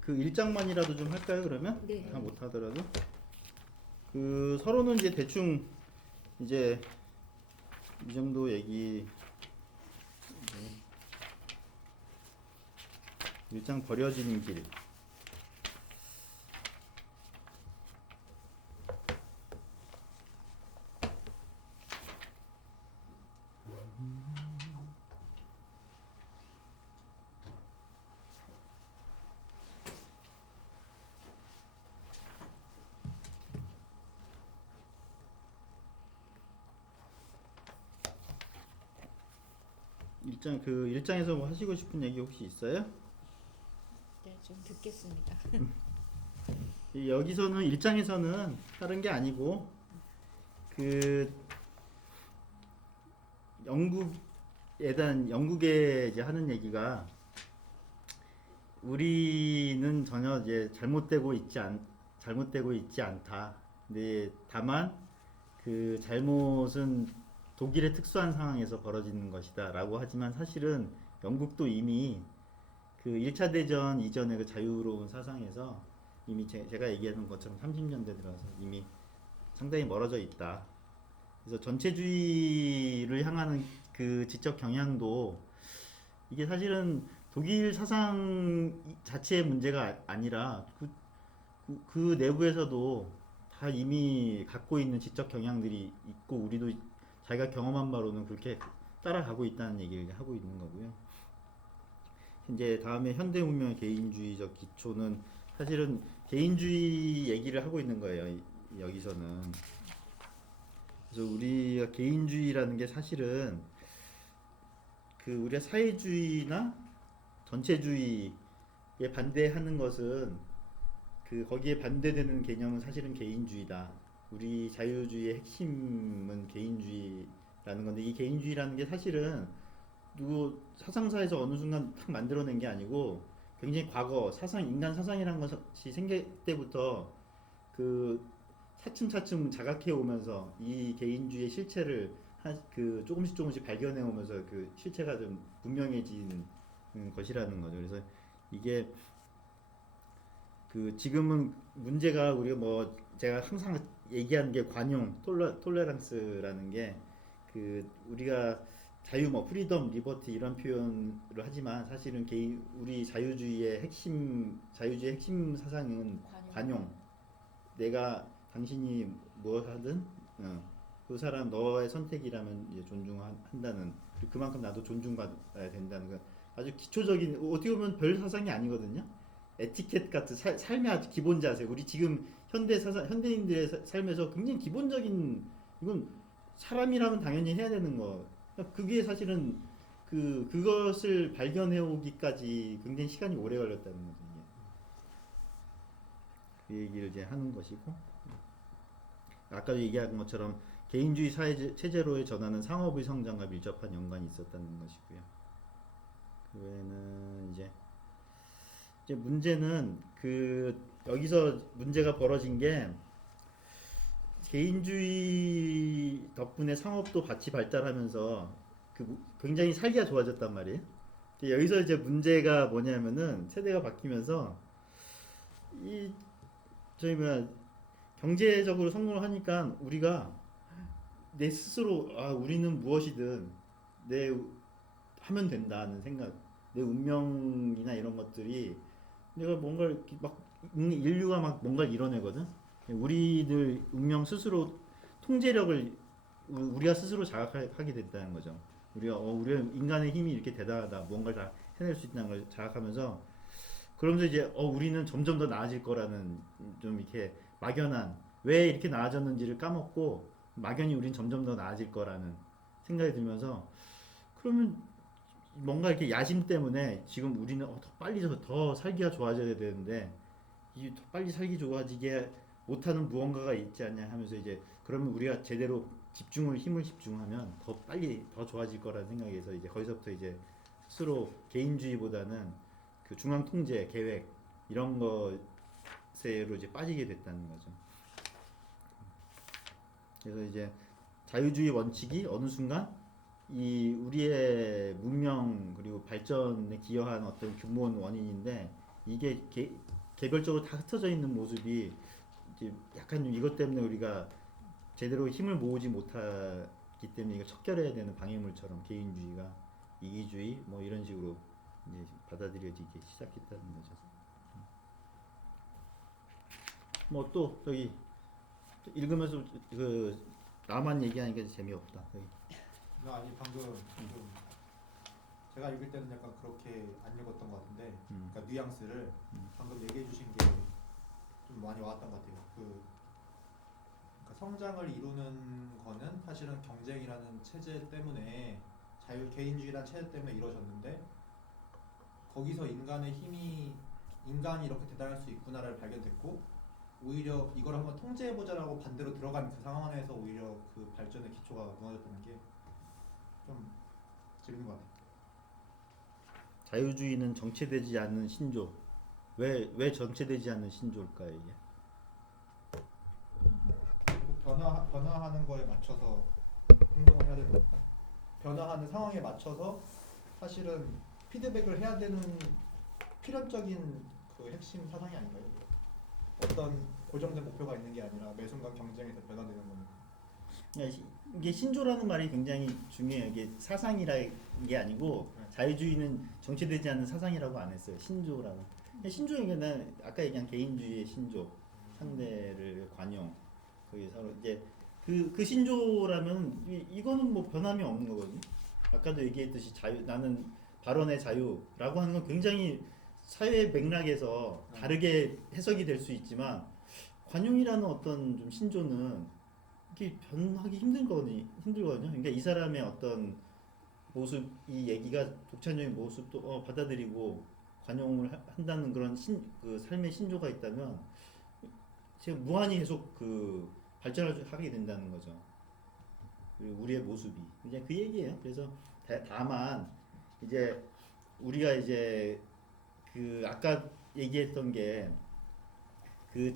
그 1장만이라도 좀 할까요, 그러면? 네. 다 못하더라도. 그 서론은 이제 대충 이제 이 정도 얘기. 1장 버려지는 길. 그 1장에서 뭐 하시고 싶은 얘기 혹시 있어요? 네, 좀 듣겠습니다. 여기서는 1장에서는 다른 게 아니고 그 영국에 이제 하는 얘기가 우리는 전혀 이제 잘못되고 있지 않다. 근데 다만 그 잘못은 독일의 특수한 상황에서 벌어지는 것이다라고 하지만 사실은 영국도 이미 그 1차 대전 이전의 그 자유로운 사상에서 이미 제가 얘기하는 것처럼 30년대 들어서 이미 상당히 멀어져 있다. 그래서 전체주의를 향하는 그 지적 경향도 이게 사실은 독일 사상 자체의 문제가 아니라 그 내부에서도 다 이미 갖고 있는 지적 경향들이 있고 우리도 자기가 경험한 바로는 그렇게 따라가고 있다는 얘기를 하고 있는 거고요. 이제 다음에 현대 문명의 개인주의적 기초는 사실은 개인주의 얘기를 하고 있는 거예요. 여기서는. 그래서 우리가 개인주의라는 게 사실은 그 우리가 사회주의나 전체주의에 반대하는 것은 그 거기에 반대되는 개념은 사실은 개인주의다. 우리 자유주의의 핵심은 개인주의라는 건데 이 개인주의라는 게 사실은 누구 사상사에서 어느 순간 탁 만들어낸 게 아니고 굉장히 과거 인간 사상이라는 것이 생길 때부터 그 차츰차츰 자각해 오면서 이 개인주의의 실체를 그 조금씩 발견해 오면서 그 실체가 좀 분명해지는 것이라는 거죠. 그래서 이게 그 지금은 문제가 우리가 뭐 제가 항상 얘기하는 게 관용 톨레랑스라는 게 그 우리가 자유 뭐 프리덤 리버티 이런 표현을 하지만 사실은 우리 자유주의의 핵심 사상은 관용. 내가 당신이 무엇 하든 그 사람 너의 선택이라면 이제 존중한다는 그만큼 나도 존중받아야 된다는 거 아주 기초적인 어떻게 보면 별 사상이 아니거든요. 에티켓 같은 삶의 아주 기본 자세. 우리 지금 현대인들의 삶에서 굉장히 기본적인 이건 사람이라면 당연히 해야 되는 거. 그게 사실은 그것을 발견해 오기까지 굉장히 시간이 오래 걸렸다는 거죠. 이게. 그 얘기를 이제 하는 것이고. 아까도 얘기한 것처럼 개인주의 사회 체제로의 전환은 상업의 성장과 밀접한 연관이 있었다는 것이고요. 그 외에는 이제 문제는 여기서 문제가 벌어진 게 개인주의 덕분에 상업도 같이 발달하면서 굉장히 살기가 좋아졌단 말이에요. 여기서 이제 문제가 뭐냐면은 세대가 바뀌면서 이 저희 뭐야 경제적으로 성공을 하니까 우리가 내 스스로 우리는 무엇이든 내 하면 된다는 생각, 내 운명이나 이런 것들이 내가 뭔가를 막 인류가 막 뭔가를 이뤄내거든. 우리들 운명 스스로 통제력을 우리가 스스로 자각하게 된다는 거죠. 우리가 인간의 힘이 이렇게 대단하다, 뭔가를 다 해낼 수 있다는 걸 자각하면서 그러면서 이제 우리는 점점 더 나아질 거라는 좀 이렇게 막연한 왜 이렇게 나아졌는지를 까먹고 막연히 우린 점점 더 나아질 거라는 생각이 들면서 그러면 뭔가 이렇게 야심 때문에 지금 우리는 더 빨리 더 살기가 좋아져야 되는데 이 더 빨리 살기 좋아지게 못하는 무언가가 있지 않냐 하면서 이제 그러면 우리가 제대로 힘을 집중하면 더 빨리 더 좋아질 거라는 생각에서 이제 거기서부터 이제 스스로 개인주의보다는 그 중앙 통제 계획 이런 것으로 이제 빠지게 됐다는 거죠. 그래서 이제 자유주의 원칙이 어느 순간 이 우리의 문명 그리고 발전에 기여한 어떤 근본 원인인데 이게 개별적으로 다 흩어져 있는 모습이 이제 약간 좀 이것 때문에 우리가 제대로 힘을 모으지 못하기 때문에 이거 척결해야 되는 방해물처럼 개인주의가 이기주의 뭐 이런 식으로 이제 받아들여지기 시작했다는 거죠. 뭐 또 저기 읽으면서 그 나만 얘기하니까 재미없다. 여기. 아니 방금 좀 제가 읽을 때는 약간 그렇게 안 읽었던 것 같은데, 그러니까 뉘앙스를 방금 얘기해 주신 게 좀 많이 와닿았던 것 같아요. 그러니까 성장을 이루는 거는 사실은 경쟁이라는 체제 때문에 개인주의라는 체제 때문에 이루어졌는데, 거기서 인간이 이렇게 대단할 수 있구나를 발견됐고, 오히려 이걸 한번 통제해보자라고 반대로 들어간 그 상황 안에서 오히려 그 발전의 기초가 무너졌다는 게 좀 재밌는 것 같아요. 자유주의는 정체되지 않는 신조. 왜 정체되지 않는 신조일까 이게? 꼭 변화하는 거에 맞춰서 행동을 해야 되는 거니까, 변화하는 상황에 맞춰서 사실은 피드백을 해야 되는 필연적인 그 핵심 사상이 아닌가요? 어떤 고정된 목표가 있는 게 아니라 매 순간 경쟁에서 변화되는 거니까. 이게 신조라는 말이 굉장히 중요해요. 이게 사상이라는 게 아니고 자유주의는 정체되지 않는 사상이라고 안 했어요. 신조라고. 신조는 난 아까 얘기한 개인주의의 신조, 상대를 관용, 거기 서로 이제 그 신조라면 이거는 뭐 변함이 없는 거거든요. 아까도 얘기했듯이 나는 발언의 자유라고 하는 건 굉장히 사회 맥락에서 다르게 해석이 될 수 있지만, 관용이라는 어떤 좀 신조는 이게 변하기 힘들거든요. 그러니까 이 사람의 어떤 모습, 이 얘기가 독창적인 모습도 받아들이고 관용을 한다는 그런 그 삶의 신조가 있다면 지금 무한히 계속 그 발전을 하게 된다는 거죠. 우리의 모습이 이제 그 얘기예요. 그래서 다만 이제 우리가 이제 그 아까 얘기했던 게 그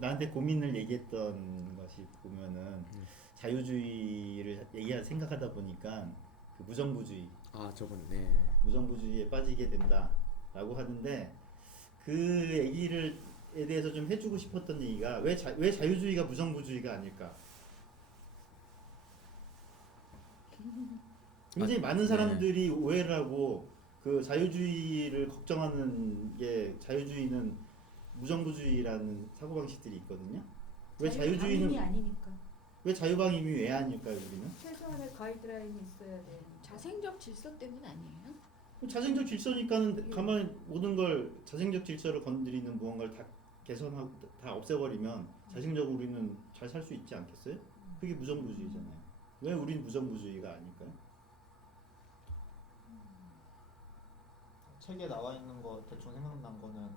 나한테 고민을 얘기했던 것이 보면은 자유주의를 생각하다 보니까 그 무정부주의, 저번에 네. 무정부주의에 빠지게 된다라고 하는데, 그 얘기를 에 대해서 좀 해주고 싶었던 얘기가 왜 자유주의가 무정부주의가 아닐까? 굉장히 많은 사람들이 오해를 하고 그 자유주의를 걱정하는 게, 자유주의는 무정부주의라는 사고방식들이 있거든요. 왜 자유주의는 아니니까. 왜 자유방임이 왜 아닐까요, 우리는? 최소한의 가이드라인이 있어야 돼. 자생적 질서 때문 아니에요? 자생적 질서니까는 가만히 모든 걸 자생적 질서를 건드리는 무언가를 다 개선하고 다 없애버리면 자생적으로 우리는 잘 살 수 있지 않겠어요? 그게 무정부주의잖아요. 왜 우리는 무정부주의가 아닐까요? 책에 나와 있는 거 대충 생각난 거는,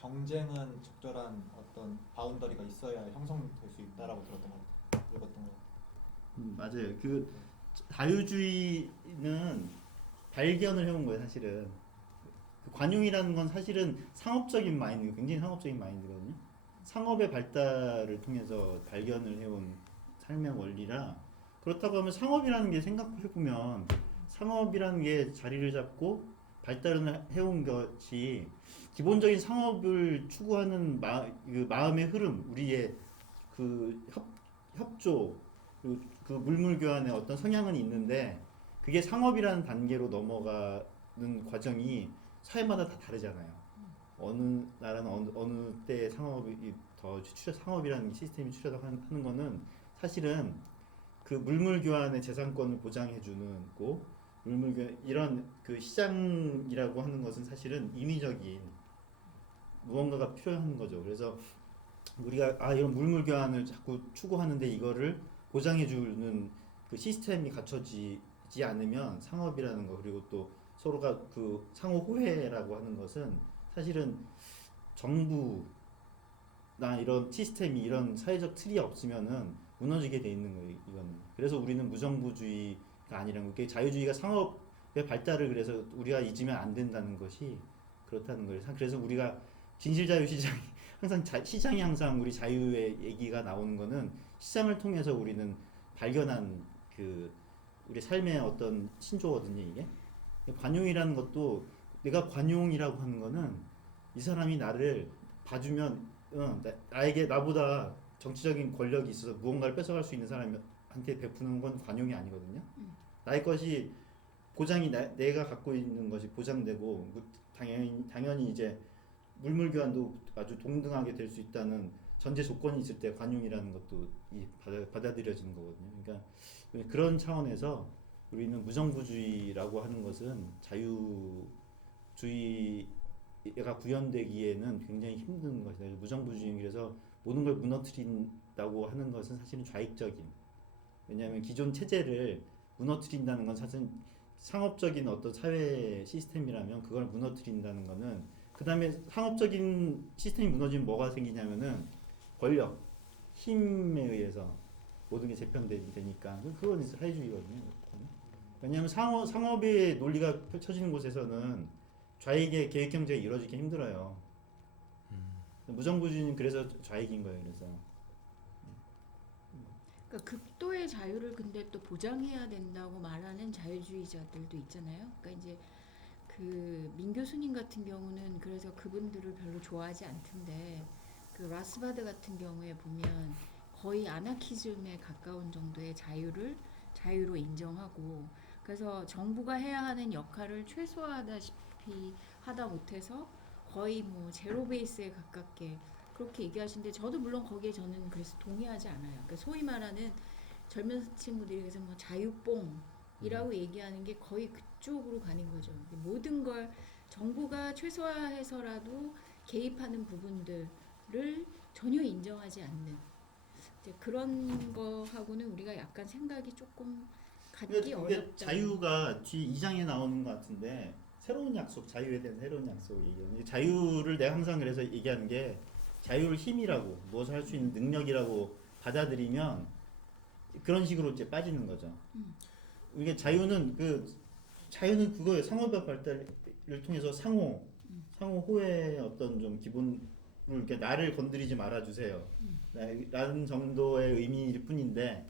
경쟁은 적절한 어떤 바운더리가 있어야 형성될 수 있다라고 들었던 것 같아요. 읽었던 거. 맞아요. 그 자유주의는 발견을 해온 거예요, 사실은. 그 관용이라는 건 사실은 상업적인 마인드, 굉장히 상업적인 마인드거든요. 상업의 발달을 통해서 발견을 해온 삶의 원리라, 그렇다고 하면 상업이라는 게 생각해보면 상업이라는 게 자리를 잡고 발달을 해온 것이 기본적인 상업을 추구하는 그 마음의 흐름, 우리의 그 협조, 그 물물교환의 어떤 성향은 있는데, 그게 상업이라는 단계로 넘어가는 과정이 사회마다 다 다르잖아요. 어느 나라는 어느 때 상업이 더 상업이라는 시스템이 하는 거는 사실은 그 물물교환의 재산권을 보장해주는 거, 물물교환 이런 그 시장이라고 하는 것은 사실은 인위적인 무언가가 필요한 거죠. 그래서 우리가 이런 물물교환을 자꾸 추구하는데 이거를 보장해주는 그 시스템이 갖춰지지 않으면 상업이라는 거, 그리고 또 서로가 그 상호 호혜라고 하는 것은 사실은 정부나 이런 시스템이, 이런 사회적 틀이 없으면은 무너지게 돼 있는 거예요, 이거는. 그래서 우리는 무정부주의가 아니라는 게, 자유주의가 상업의 발달을 그래서 우리가 잊으면 안 된다는 것이 그렇다는 거예요. 그래서 우리가 진실자유시장이 항상 시장이 항상 우리 자유의 얘기가 나오는 거는 시장을 통해서 우리는 발견한 그 우리 삶의 어떤 신조거든요, 이게. 관용이라는 것도 내가 관용이라고 하는 거는 이 사람이 나를 봐주면 나에게 나보다 정치적인 권력이 있어서 무언가를 뺏어갈 수 있는 사람한테 베푸는 건 관용이 아니거든요. 나의 것이 보장이 내가 갖고 있는 것이 보장되고 당연히 이제 물물 교환도 아주 동등하게 될 수 있다는 전제 조건이 있을 때 관용이라는 것도 받아들여지는 거거든요. 그러니까 그런 차원에서 우리는 무정부주의라고 하는 것은 자유주의가 구현되기에는 굉장히 힘든 것이다. 무정부주의 그래서 모든 걸 무너뜨린다고 하는 것은 사실은 좌익적인. 왜냐하면 기존 체제를 무너뜨린다는 건 사실 상업적인 어떤 사회 시스템이라면 그걸 무너뜨린다는 거는 그 다음에 상업적인 시스템이 무너지면 뭐가 생기냐면은 권력, 힘에 의해서 모든 게 재편되니까 그건 사회주의거든요. 왜냐하면 상업의 논리가 펼쳐지는 곳에서는 좌익의 계획경제가 이루어지기 힘들어요. 무정부주의는 그래서 좌익인 거예요. 그래서 그러니까 극도의 자유를 근데 또 보장해야 된다고 말하는 자유주의자들도 있잖아요. 그러니까 이제 그 민 교수님 같은 경우는 그래서 그분들을 별로 좋아하지 않던데 그 라스바드 같은 경우에 보면 거의 아나키즘에 가까운 정도의 자유로 인정하고 그래서 정부가 해야 하는 역할을 최소화하다시피 하다 못해서 거의 뭐 제로 베이스에 가깝게 그렇게 얘기하시는데 저도 물론 거기에 저는 그래서 동의하지 않아요. 그러니까 소위 말하는 젊은 친구들이 그래서 뭐 자유뽕이라고 얘기하는 게 거의 그쪽으로 가는 거죠. 모든 걸 정부가 최소화해서라도 개입하는 부분들을 전혀 인정하지 않는 이제 그런 거하고는 우리가 약간 생각이 조금 갖기 이게 어렵다. 자유가 뒤 2장에 나오는 것 같은데 새로운 약속, 자유에 대한 새로운 약속 얘기하는 자유를 내가 항상 그래서 얘기하는 게 자유를 힘이라고 무엇을 할 수 있는 능력이라고 받아들이면 그런 식으로 이제 빠지는 거죠. 이게 자유는 그거예요. 상호적 발달을 통해서 상호 호의 어떤 좀 기본을 이렇게 나를 건드리지 말아 주세요. 라는 정도의 의미일 뿐인데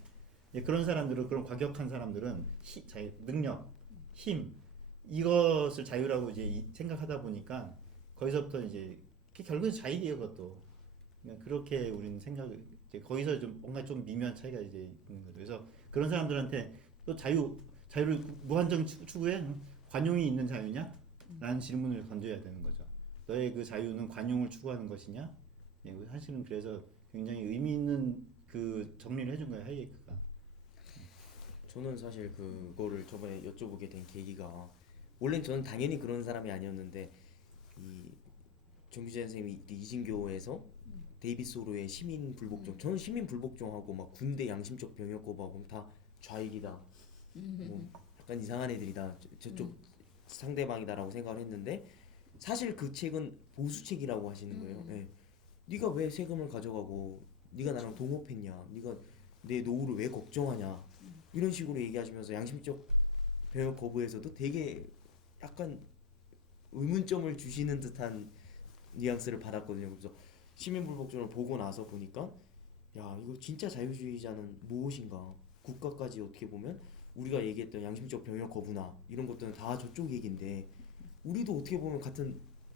그런 사람들은 그런 과격한 사람들은 능력, 힘 이것을 자유라고 이제 생각하다 보니까 거기서부터 이제 결국은 자익이에요, 그것도. 그냥 그렇게 우리는 이제 거기서 좀 뭔가 좀 미묘한 차이가 이제 있는 거죠. 그래서 그런 사람들한테 또 자유를 무한정 추구해? 관용이 있는 자유냐? 라는 질문을 던져야 되는 거죠. 너의 그 자유는 관용을 추구하는 것이냐? 사실은 그래서 굉장히 의미 있는 그 정리를 해준 거예요, 하이에크가. 저는 사실 그거를 저번에 여쭤보게 된 계기가 원래는 저는 당연히 그런 사람이 아니었는데 이 정규재 선생님이 이진교에서 데이빗 소로의 시민 불복종 저는 시민 불복종하고 막 군대 양심적 병역 거부하고 다 좌익이다 뭐 약간 이상한 애들이다 저쪽 상대방이다라고 생각을 했는데 사실 그 책은 보수 책이라고 하시는 거예요. 예. 네가 왜 세금을 가져가고 네가 나랑 동업했냐 네가 내 노후를 왜 걱정하냐 이런 식으로 얘기하시면서 양심적 병역 거부에서도 되게 약간 의문점을 주시는 듯한 뉘앙스를 받았거든요. 그래서 시민불복종을 보고 나서 보니까 야 이거 진짜 자유주의자는 무엇인가 국가까지 어떻게 보면 우리가 얘기했던 양심적 병역 거부나 이런 것들은 다 저쪽 얘기인데 우리도 어떻게 보면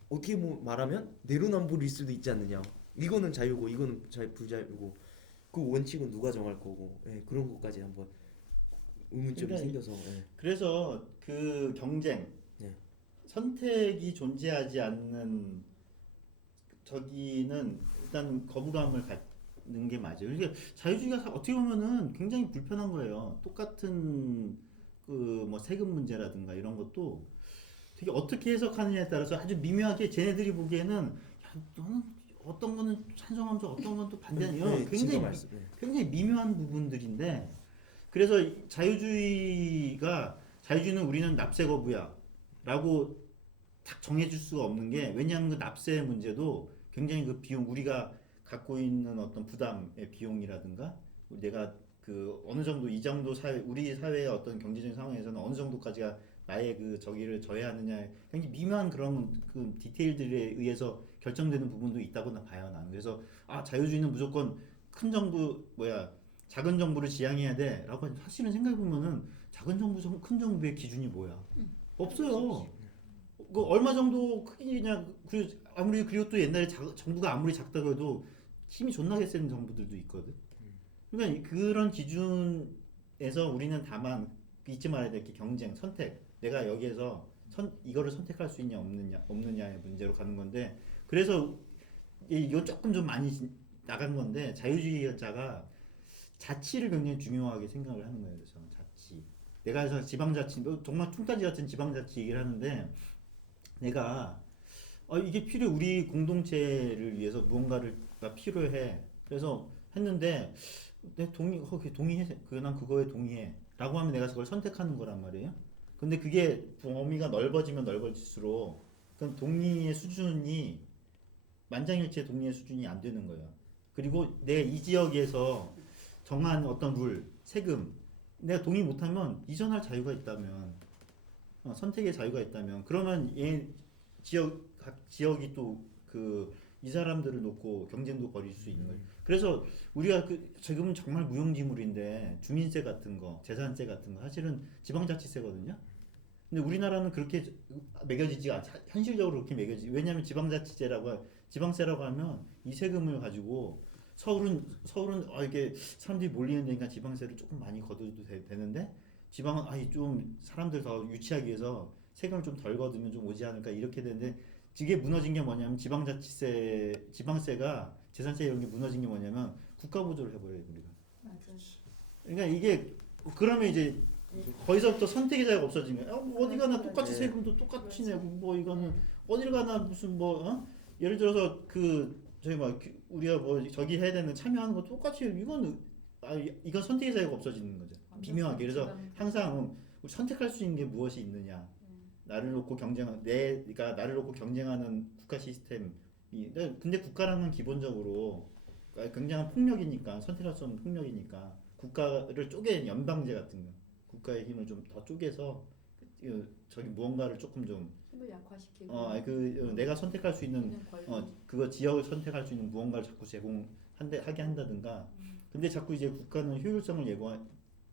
어떻게 말하면 내로남불일 수도 있지 않느냐 이거는 자유고 이거는 불자유고 그 원칙은 누가 정할 거고 그런 것까지 한번 의문점이 생겨서 그래서 그 경쟁 네. 선택이 존재하지 않는 저기는 일단 거부감을 갖는 게 맞아요. 그러니까 자유주의가 어떻게 보면은 굉장히 불편한 거예요. 똑같은 그 뭐 세금 문제라든가 이런 것도 되게 어떻게 해석하느냐에 따라서 아주 미묘하게 쟤네들이 보기에는 야, 너는 어떤 거는 찬성하면서 어떤 건 또 반대하는 이런 굉장히 미묘한 부분들인데 그래서 자유주의는 우리는 납세 거부야 라고 딱 정해줄 수가 없는 게 왜냐하면 그 납세 문제도 굉장히 그 비용 우리가 갖고 있는 어떤 부담의 비용이라든가 내가 그 어느 정도 이 정도 우리 사회의 어떤 경제적인 상황에서는 어느 정도까지가 나의 그 저기를 져야 하느냐 굉장히 미묘한 그런 그 디테일들에 의해서 결정되는 부분도 있다고 봐요 나는. 그래서 자유주의는 무조건 작은 정부를 지향해야 돼라고 사실은 생각해 보면은 작은 정부 큰 정부의 기준이 뭐야? 없어요. 그 얼마 정도 크기냐 그리고 또 옛날에 정부가 아무리 작다고 해도 힘이 존나게 센 정부들도 있거든. 그러니까 그런 기준에서 우리는 다만 잊지 말아야 될 게 경쟁, 선택. 내가 여기에서 이거를 선택할 수 있냐 없느냐의 문제로 가는 건데 그래서 이거 조금 좀 많이 나간 건데 자유주의자가 자치를 굉장히 중요하게 생각을 하는 거예요. 그래서 자치. 내가 그래서 지방자치, 정말 퉁따지 같은 지방자치 얘기를 하는데 내가 이게 필요해. 우리 공동체를 위해서 무언가가 필요해. 그래서 했는데 내 동의해. 난 그거에 동의해. 라고 하면 내가 그걸 선택하는 거란 말이에요. 근데 그게 범위가 넓어지면 넓어질수록 그 동의의 수준이 만장일치의 동의의 수준이 안 되는 거예요. 그리고 내가 이 지역에서 정한 어떤 룰, 세금 내가 동의 못하면 이전할 자유가 있다면 선택의 자유가 있다면 그러면 각 지역이 또 이 사람들을 놓고 경쟁도 벌일 수 있는 거예요. 그래서 우리가 지금은 정말 무용지물인데 주민세 같은 거, 재산세 같은 거 사실은 지방자치세거든요. 근데 우리나라는 그렇게 매겨지지가 않아. 현실적으로 그렇게 매겨지지. 왜냐하면 지방세라고 하면 이 세금을 가지고 서울은 이게 사람들이 몰리는 데니까 지방세를 조금 많이 걷어도 되는데 지방은 좀 사람들 더 유치하기 위해서 세금을 좀 덜 걷으면 좀 오지 않을까 이렇게 되는데 이게 무너진 게 뭐냐면 지방세가 재산세 이런 게 무너진 게 뭐냐면 국가 보조를 해버려요 우리가. 맞아. 그러니까 이게 그러면 이제 거기서부터 선택의 자유가 없어진 거예요. 어디 가나 똑같이 세금도 똑같이 내고 뭐 이거는 어딜 가나 무슨 예를 들어서 저희 우리가 저기 해야 되는 참여하는 거 똑같이 이건 선택의 자유가 없어지는 거죠. 비묘하게. 그래서 항상 선택할 수 있는 게 무엇이 있느냐. 나를 놓고 내가 나를 놓고 경쟁하는 국가 시스템이. 근데 국가라는 기본적으로 굉장한 폭력이니까 선택할 수 없는 폭력이니까 국가를 쪼개는 연방제 같은 거. 국가의 힘을 좀 더 쪼개서 저기 무언가를 조금 좀 힘을 약화시키고 내가 선택할 수 있는 그거 지역을 선택할 수 있는 무언가를 자꾸 제공하게 한다든가. 근데 자꾸 이제 국가는 효율성을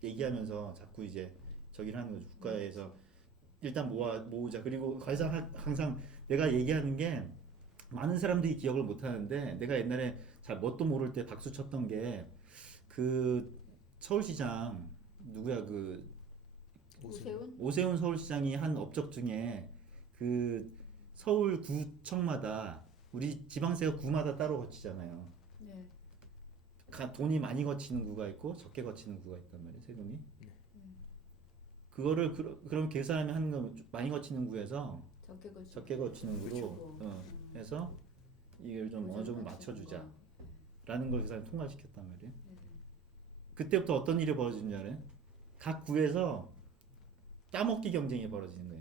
얘기하면서 자꾸 이제 저기를 하는 거죠. 국가에서 일단 모으자. 그리고 항상 내가 얘기하는 게 많은 사람들이 기억을 못 하는데 내가 옛날에 잘 뭣도 모를 때 박수 쳤던 게 서울시장 누구야 오세훈 서울시장이 한 업적 중에 서울 구청마다 우리 지방세가 구마다 따로 거치잖아요. 네. 돈이 많이 거치는 구가 있고 적게 거치는 구가 있단 말이에요. 세금이. 그거를 그럼 계산하면 하는 건 많이 거치는 구에서 적게 거치는 구로 해서 이걸 좀 어느 정도 맞춰주자 라는 걸 계산 통과시켰단 말이에요. 그때부터 어떤 일이 벌어지는 줄 알아요? 각 구에서 따먹기 경쟁이 벌어지는 거예요.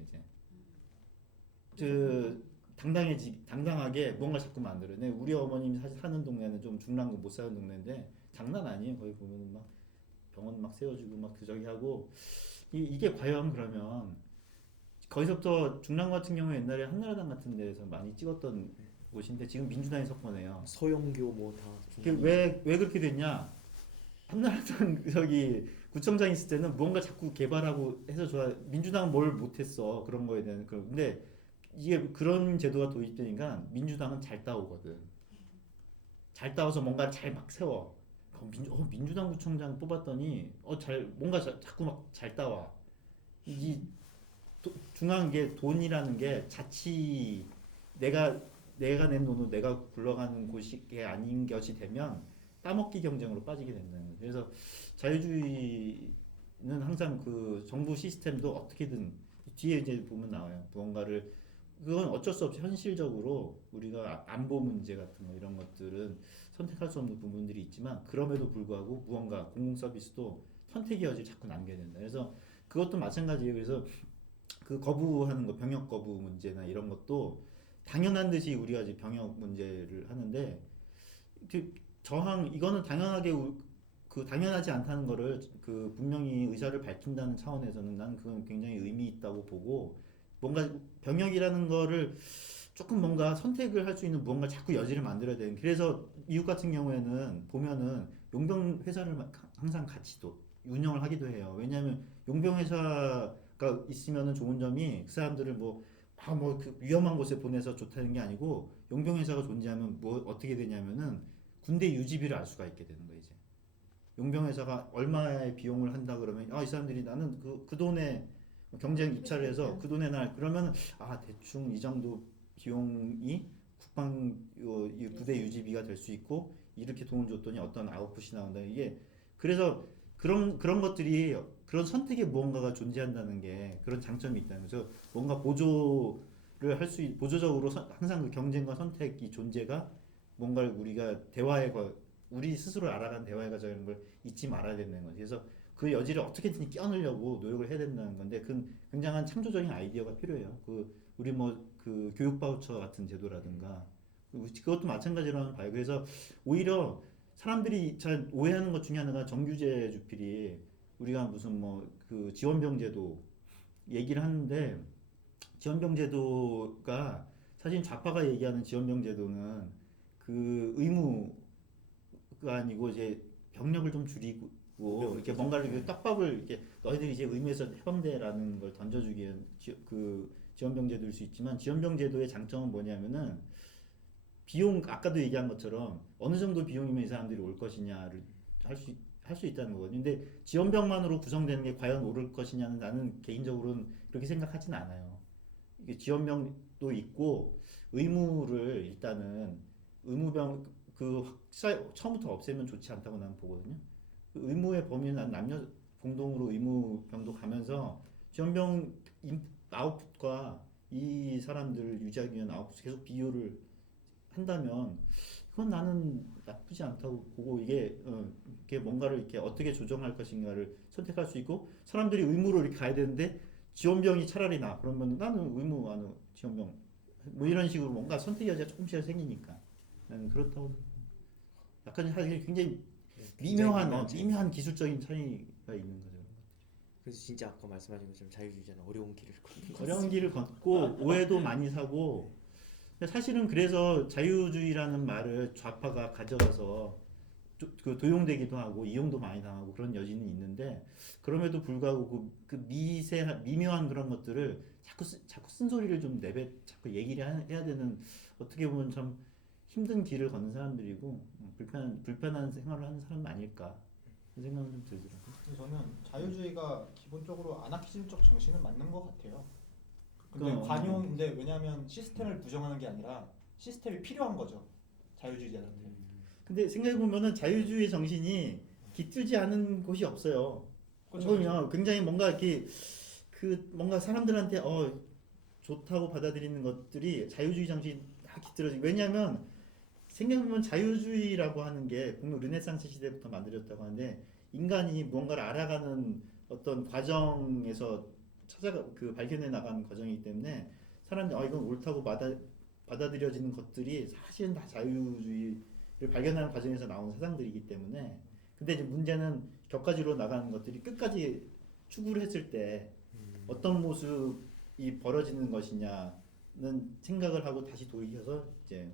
이제 당당하게 뭔가 자꾸 만들어요. 우리 어머님이 사실 사는 동네는 좀 중랑구 못 사는 동네인데 장난 아니에요. 거기 보면은 막 병원 막 세워주고 막 저기 하고 이게 과연 그러면 거기서부터 중랑구 같은 경우에 옛날에 한나라당 같은 데에서 많이 찍었던 곳인데 지금 민주당이 석권해요. 서영교 뭐다. 왜 그렇게 됐냐? 한나라당 구청장 있을 때는 무언가 자꾸 개발하고 해서 민주당은 뭘 못했어 그런 거에 대한 근데 이게 그런 제도가 도입되니까 민주당은 잘 따오거든. 잘 따와서 뭔가 잘 막 세워. 민주당 구청장 뽑았더니 뭔가 자꾸 막 잘 따와. 중요한 게 돈이라는 게 내가 낸 돈으로 내가 굴러가는 곳이 아닌 것이 되면 따먹기 경쟁으로 빠지게 된다는 거예요. 그래서 자유주의는 항상 정부 시스템도 어떻게든 뒤에 이제 보면 나와요. 그건 어쩔 수 없이 현실적으로 우리가 안보 문제 같은 거 이런 것들은 선택할 수 없는 부분들이 있지만 그럼에도 불구하고 무언가 공공 서비스도 선택의 여지를 자꾸 남겨야 된다. 그래서 그것도 마찬가지예요. 그래서 거부하는 거 병역 거부 문제나 이런 것도 당연한 듯이 우리가 이제 병역 문제를 하는데 이거는 당연하지 않다는 거를 분명히 의사를 밝힌다는 차원에서는 난 그건 굉장히 의미 있다고 보고 뭔가 병역이라는 거를 조금 뭔가 선택을 할 수 있는 무언가 자꾸 여지를 만들어야 되는. 그래서 미국 같은 경우에는 보면은 용병 회사를 항상 같이 또 운영을 하기도 해요. 왜냐하면 용병 회사가 있으면은 좋은 점이 그 사람들을 뭐 그 위험한 곳에 보내서 좋다는 게 아니고 용병회사가 존재하면 뭐 어떻게 되냐면은 군대 유지비를 알 수가 있게 되는 거예요 이제. 용병회사가 얼마의 비용을 한다 그러면 이 사람들이 나는 그 돈에 경쟁 입찰을 해서 그 돈에 날 그러면 대충 이 정도 비용이 국방 이 부대 유지비가 될 수 있고 이렇게 돈을 줬더니 어떤 아웃풋이 나온다 이게 그래서 그런 것들이 그런 선택에 무언가가 존재한다는 게 그런 장점이 있다는 거죠. 뭔가 보조를 할 수 보조적으로 항상 그 경쟁과 선택이 존재가 뭔가를 우리가 우리 스스로 알아간 대화의 과정이라는 걸 잊지 말아야 된다는 거지. 그래서 그 여지를 어떻게든 끼워넣으려고 노력을 해야 된다는 건데 그 굉장한 창조적인 아이디어가 필요해요. 우리 그 교육 바우처 같은 제도라든가 그것도 마찬가지로 봐요. 그래서 오히려 사람들이 잘 오해하는 것 중에 하나가 정규제 주필이 우리가 무슨 그 지원병 제도 얘기를 하는데 지원병 제도가 사실 좌파가 얘기하는 지원병 제도는 그 의무가 아니고 이제 병력을 좀 줄이고 이렇게 뭔가를 이렇게 떡밥을 이렇게 너희들이 이제 의무에서 해방돼라는 걸 던져주기 위한 그 지원병 제도일 수 있지만 지원병 제도의 장점은 뭐냐면은 비용 아까도 얘기한 것처럼 어느 정도 비용이면 이 사람들이 올 것이냐를 할 수 있다는 거거든요. 근데 지원병만으로 구성되는 게 과연 오를 것이냐는 나는 개인적으로는 그렇게 생각하진 않아요. 이게 지원병도 있고 의무를 일단은 의무병 처음부터 없애면 좋지 않다고 나는 보거든요. 그 의무의 범위는 난 남녀 공동으로 의무병도 가면서 지원병 아웃풋과 이 사람들을 유지하기 위한 아웃풋 계속 비교를 한다면 그건 나는 나쁘지 않다고 보고 이게 뭔가를 이렇게 어떻게 조정할 것인가를 선택할 수 있고 사람들이 의무로 이렇게 가야 되는데 지원병이 차라리 그러면 나는 의무 안 지원병 뭐 이런 식으로 뭔가 선택 여지가 조금씩 생기니까 나는 그렇다고 약간 굉장히 미묘한 기술적인 차이가 있는 거죠. 그래서 진짜 아까 말씀하신 것처럼 자유주의자는 어려운 길을 걷는 것 어려운 길을 걷고 오해도 많이 사고 근데 사실은 그래서 자유주의라는 말을 좌파가 가져가서 그 도용되기도 하고 이용도 많이 당하고 그런 여지는 있는데 그럼에도 불구하고 그 미묘한 그런 것들을 자꾸 쓴소리를 좀 자꾸 얘기를 해야 되는 어떻게 보면 참 힘든 길을 걷는 사람들이고 불편한 생활을 하는 사람 아닐까 그런 생각은 좀 들더라고요. 저는 자유주의가 기본적으로 아나키즘적 정신은 맞는 것 같아요. 근데 그럼, 근데 왜냐하면 시스템을 부정하는 게 아니라 시스템이 필요한 거죠. 자유주의자한테. 근데 생각해보면은 자유주의 정신이 깃들지 않은 곳이 없어요. 그렇죠, 그러면 굉장히 뭔가 이렇게 뭔가 사람들한테 좋다고 받아들이는 것들이 자유주의 정신이 다 깃들어지고 왜냐하면 생각해보면 자유주의라고 하는 게 분명 르네상스 시대부터 만들어졌다고 하는데 인간이 무언가를 알아가는 어떤 과정에서 발견해 나가는 과정이기 때문에 사람들이 이건 옳다고 받아들여지는 것들이 사실은 다 자유주의를 발견하는 과정에서 나온 사상들이기 때문에 근데 이제 문제는 격가지로 나가는 것들이 끝까지 추구를 했을 때 어떤 모습이 벌어지는 것이냐는 생각을 하고 다시 돌이켜서 이제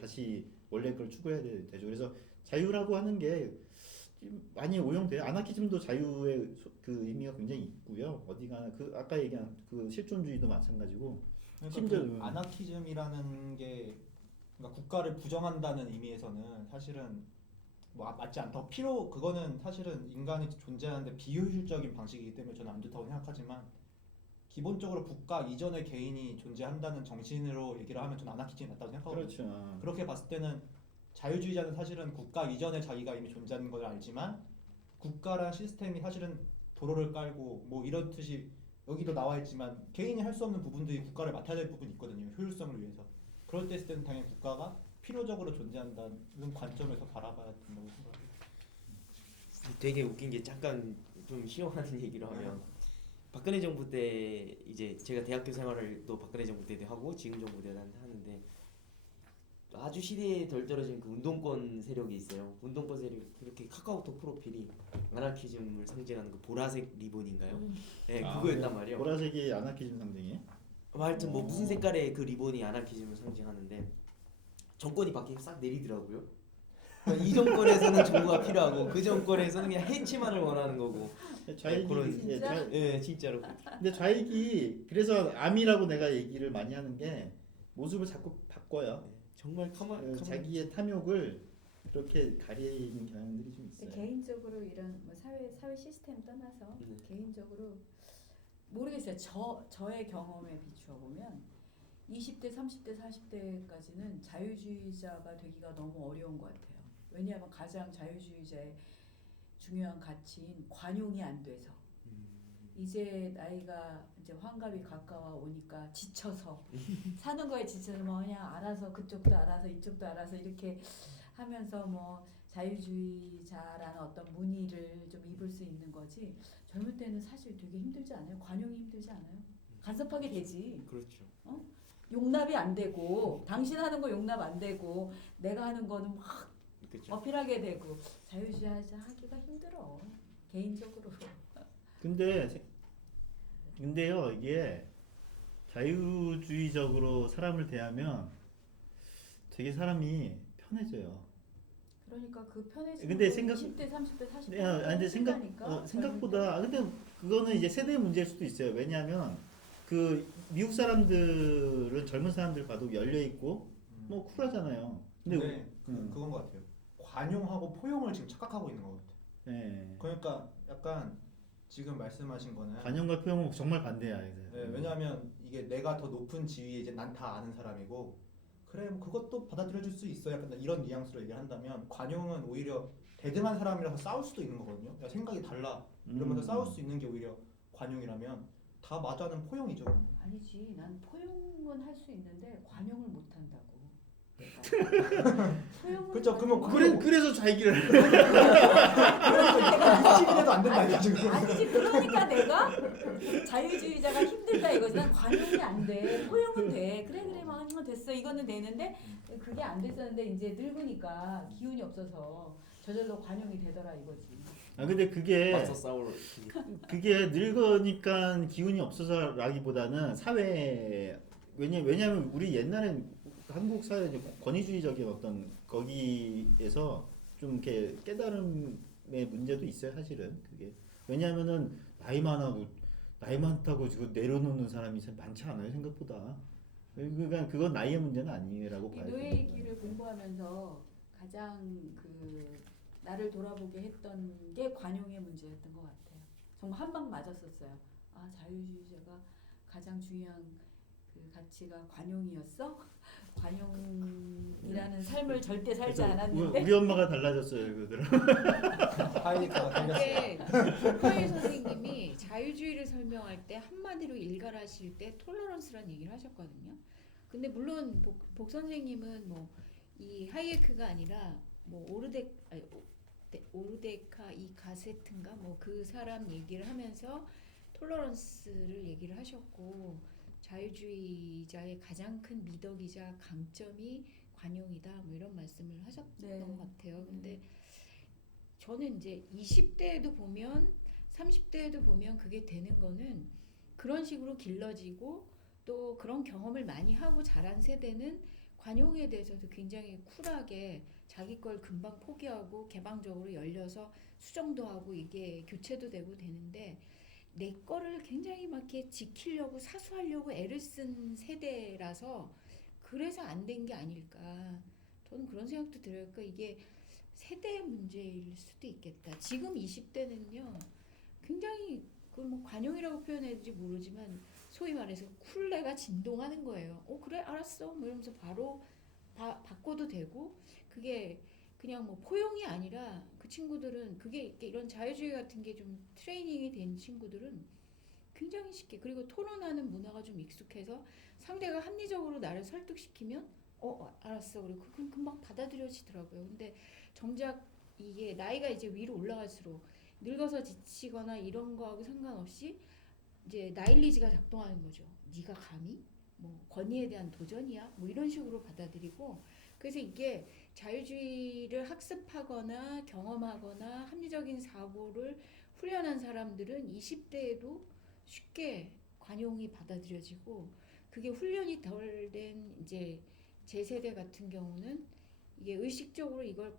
다시 원래 걸 추구해야 되죠. 그래서 자유라고 하는 게 많이 오용돼요. 아나키즘도 자유의 그 의미가 굉장히 있고요. 어디가나 아까 얘기한 그 실존주의도 마찬가지고 그러니까 심지어 그 아나키즘이라는 게 그러니까 국가를 부정한다는 의미에서는 사실은 맞지 않다고 그거는 사실은 인간이 존재하는데 비효율적인 방식이기 때문에 저는 안 좋다고 생각하지만 기본적으로 국가 이전의 개인이 존재한다는 정신으로 얘기를 하면 저는 아나키즘이 맞다고 생각하거든요. 그렇죠. 그렇게 봤을 때는 자유주의자는 사실은 국가 이전에 자기가 이미 존재하는 걸 알지만 국가란 시스템이 사실은 도로를 깔고 뭐 이렇듯이 여기도 나와 있지만 개인이 할 수 없는 부분들이 국가를 맡아야 될 부분이 있거든요. 효율성을 위해서. 그럴 때 있을 때는 당연히 국가가 필요적으로 존재한다는 관점에서 바라봐야 된다고 생각해요. 되게 웃긴 게 잠깐 좀 희롱하는 얘기를 하면 박근혜 정부 때 이제 제가 대학교 생활을 또 박근혜 정부 때도 하고 지금 정부 때도 하는데 아주 시대에 덜 떨어진 그 운동권 세력이 있어요. 운동권 세력 그렇게 카카오톡 프로필이 아나키즘을 상징하는 그 보라색 리본인가요? 네, 그거였단 말이에요. 보라색이 아나키즘 상징이에요? 하여튼 뭐 무슨 색깔의 그 리본이 아나키즘을 상징하는데 정권이 바뀌고 싹 내리더라고요. 그러니까 이 정권에서는 정부가 필요하고 그 정권에서는 그냥 해치만을 원하는 거고. 좌익이 그런- 예, 진짜? 예, 진짜로. 근데 좌익이 그래서 암이라고 내가 얘기를 많이 하는 게 모습을 자꾸 바꿔요. 정말 자기의 탐욕을 그렇게 가리는 경향들이 좀 있어요. 개인적으로 이런 뭐 사회 시스템 떠나서 네. 개인적으로 모르겠어요. 저의 경험에 비추어 보면 20대, 30대, 40대까지는 자유주의자가 되기가 너무 어려운 것 같아요. 왜냐하면 가장 자유주의자의 중요한 가치인 관용이 안 돼서 이제 나이가 이제 환갑이 가까워 오니까 지쳐서 사는 거에 지쳐서 뭐 그냥 알아서 그쪽도 알아서 이쪽도 알아서 이렇게 하면서 뭐 자유주의자라는 어떤 무늬를 좀 입을 수 있는 거지. 젊을 때는 사실 되게 힘들지 않아요? 관용이 힘들지 않아요? 간섭하게 되지. 그렇죠. 용납이 안 되고 당신 하는 거 용납 안 되고 내가 하는 거는 막 그렇죠. 어필하게 되고 자유주의자 하기가 힘들어 개인적으로. 근데요 이게 자유주의적으로 사람을 대하면 되게 사람이 편해져요. 그러니까 그 편해지는 근데 건 생각- 20대, 30대, 40대 근데 생각보다 근데 그거는 이제 세대 문제일 수도 있어요. 왜냐하면 그 미국 사람들은 젊은 사람들 봐도 열려 있고 뭐 쿨하잖아요. 근데 음. 그건 것 같아요. 관용하고 포용을 지금 착각하고 있는 것 같아요. 네. 그러니까 약간 지금 말씀하신 거는 관용과 표현은 정말 반대야. 네, 왜냐하면 이게 내가 더 높은 지위에 이제 난 다 아는 사람이고 그래 뭐 그것도 받아들여줄 수 있어 약간 이런 뉘앙스로 얘기를 한다면 관용은 오히려 대등한 사람이라서 싸울 수도 있는 거거든요. 야, 생각이 달라 이러면서 싸울 수 있는 게 오히려 관용이라면 다 맞아는 포용이죠. 아니지. 난 포용은 할 수 있는데 관용을 못 한다고. 그렇죠. 그러면 그래서 좌익이를 그러니까 60이라도 안 된다 이거 지금. 아니지. 그러니까 내가 자유주의자가 힘들다 이거지. 난 관용이 안 돼. 포용은 돼. 그래 막 하면 됐어. 이거는 되는데 그게 안 됐었는데 이제 늙으니까 기운이 없어서 저절로 관용이 되더라 이거지. 근데 맞서 싸울. 그게 늙으니까 기운이 없어서라기보다는 사회 왜냐면 우리 옛날엔 한국 사회 권위주의적인 어떤 거기에서 좀 이렇게 깨달음의 문제도 있어요 사실은 그게 왜냐하면은 나이 많다고 지금 내려놓는 사람이 많지 않아요 생각보다 그러니까 그건 나이의 문제는 아니라고 이 봐요. 노예의 길을 공부하면서 가장 그 나를 돌아보게 했던 게 관용의 문제였던 것 같아요. 정말 한 방 맞았었어요. 아 자유주의자가 가장 중요한 그 가치가 관용이었어? 관용이라는 삶을 절대 살지 그래서 않았는데 우리 엄마가 달라졌어요 그들은. 하이니까 달렸어요. 근데 북카이 선생님이 자유주의를 설명할 때 한마디로 일갈하실 때 톨러런스라는 얘기를 하셨거든요. 근데 물론 복 선생님은 뭐 이 하이에크가 아니라 뭐 오르데카 이 가세트인가 뭐 그 사람 얘기를 하면서 톨러런스를 얘기를 하셨고 자유주의자의 가장 큰 미덕이자 강점이 관용이다 뭐 이런 말씀을 하셨던 네. 것 같아요. 근데 저는 이제 20대에도 보면 30대에도 보면 그게 되는 거는 그런 식으로 길러지고 또 그런 경험을 많이 하고 자란 세대는 관용에 대해서도 굉장히 쿨하게 자기 걸 금방 포기하고 개방적으로 열려서 수정도 하고 이게 교체도 되고 되는데 내 거를 굉장히 막 이렇게 지키려고 사수하려고 애를 쓴 세대라서 그래서 안 된 게 아닐까 저는 그런 생각도 들어요. 그러니까 이게 세대 문제일 수도 있겠다. 지금 20대는요 굉장히 그 뭐 관용이라고 표현해야 될지 모르지만 소위 말해서 쿨레가 진동하는 거예요. 그래 알았어 뭐 이러면서 바로 바꿔도 되고 그게 그냥 뭐 포용이 아니라 그 친구들은 그게 이런 자유주의 같은 게 좀 트레이닝이 된 친구들은 굉장히 쉽게 그리고 토론하는 문화가 좀 익숙해서 상대가 합리적으로 나를 설득시키면 알았어 그리고 그건 금방 받아들여지더라고요. 근데 정작 이게 나이가 이제 위로 올라갈수록 늙어서 지치거나 이런 거하고 상관없이 이제 나일리지가 작동하는 거죠. 네가 감히 뭐 권위에 대한 도전이야 뭐 이런 식으로 받아들이고 그래서 이게 자유주의를 학습하거나 경험하거나 합리적인 사고를 훈련한 사람들은 20대에도 쉽게 관용이 받아들여지고 그게 훈련이 덜 된 이제 제 세대 같은 경우는 이게 의식적으로 이걸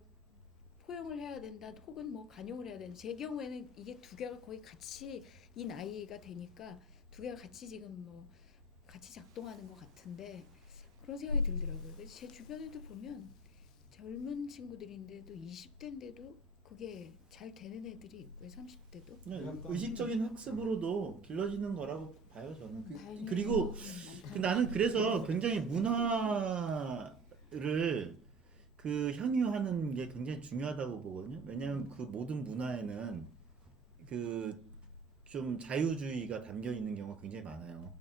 포용을 해야 된다 혹은 뭐 관용을 해야 된다. 제 경우에는 이게 두 개가 거의 같이 이 나이가 되니까 두 개가 같이 지금 뭐 같이 작동하는 것 같은데 그런 생각이 들더라고요. 근데 제 주변에도 보면 젊은 친구들인데도 20대인데도 그게 잘 되는 애들이 있고요. 30대도. 그냥 의식적인 학습으로도 길러지는 거라고 봐요 저는. 다행히 그리고 많다. 나는 그래서 굉장히 문화를 그 향유하는 게 굉장히 중요하다고 보거든요. 왜냐하면 그 모든 문화에는 그 좀 자유주의가 담겨 있는 경우가 굉장히 많아요.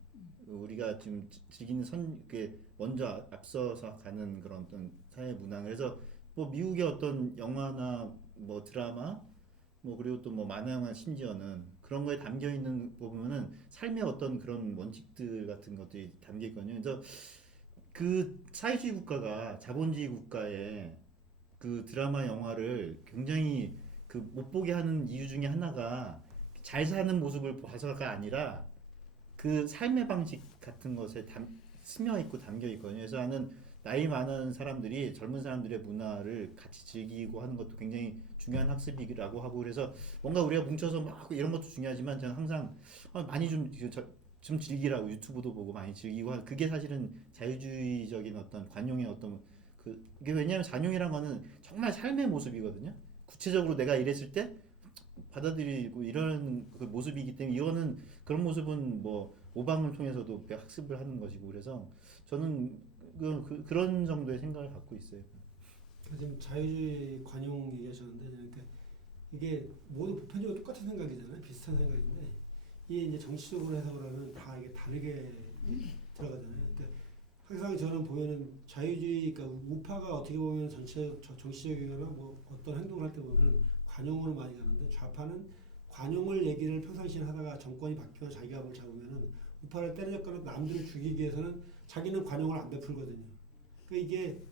우리가 지금 즐기는 그 먼저 앞서서 가는 그런 어떤 사회 문화. 그래서 뭐 미국의 어떤 영화나 뭐 드라마 뭐 그리고 또 뭐 만화 영화 심지어는 그런 거에 담겨 있는 보면은 삶의 어떤 그런 원칙들 같은 것들이 담겨 있거든요. 그래서 그 사회주의 국가가 자본주의 국가의 그 드라마 영화를 굉장히 그 못 보게 하는 이유 중에 하나가 잘 사는 모습을 봐서가 아니라 그 삶의 방식 같은 것에 스며 있고 담겨 있거든요. 그래서 나는 나이 많은 사람들이 젊은 사람들의 문화를 같이 즐기고 하는 것도 굉장히 중요한 학습이라고 하고 그래서 뭔가 우리가 뭉쳐서 막 이런 것도 중요하지만 저는 항상 많이 좀 즐기라고 유튜브도 보고 많이 즐기고 그게 사실은 자유주의적인 어떤 관용의 어떤 그게 왜냐하면 관용이란 거는 정말 삶의 모습이거든요. 구체적으로 내가 이랬을 때 받아들이고 이런 그 모습이기 때문에 이거는 그런 모습은 뭐 모방을 통해서도 학습을 하는 것이고 그래서 저는 그런 정도의 생각을 갖고 있어요. 지금 자유주의 관용 얘기하셨는데 그러니까 이게 모두 보편적으로 똑같은 생각이잖아요. 비슷한 생각인데 이게 이제 정치적으로 해석을 하면 다 이게 다르게 들어가잖아요. 그러니까 항상 저는 보면은 자유주의, 그러니까 우파가 어떻게 보면 전체 정치적이거나 뭐 어떤 행동을 할 때 보면은 관용으로 많이 가는데 좌파는 관용을 얘기를 평상시에 하다가 정권이 바뀌어 자기가 뭘 잡으면은 우파를 때려잡거나 남들을 죽이기 위해서는 자기는 관용을 안 베풀거든요. 그러니까 이게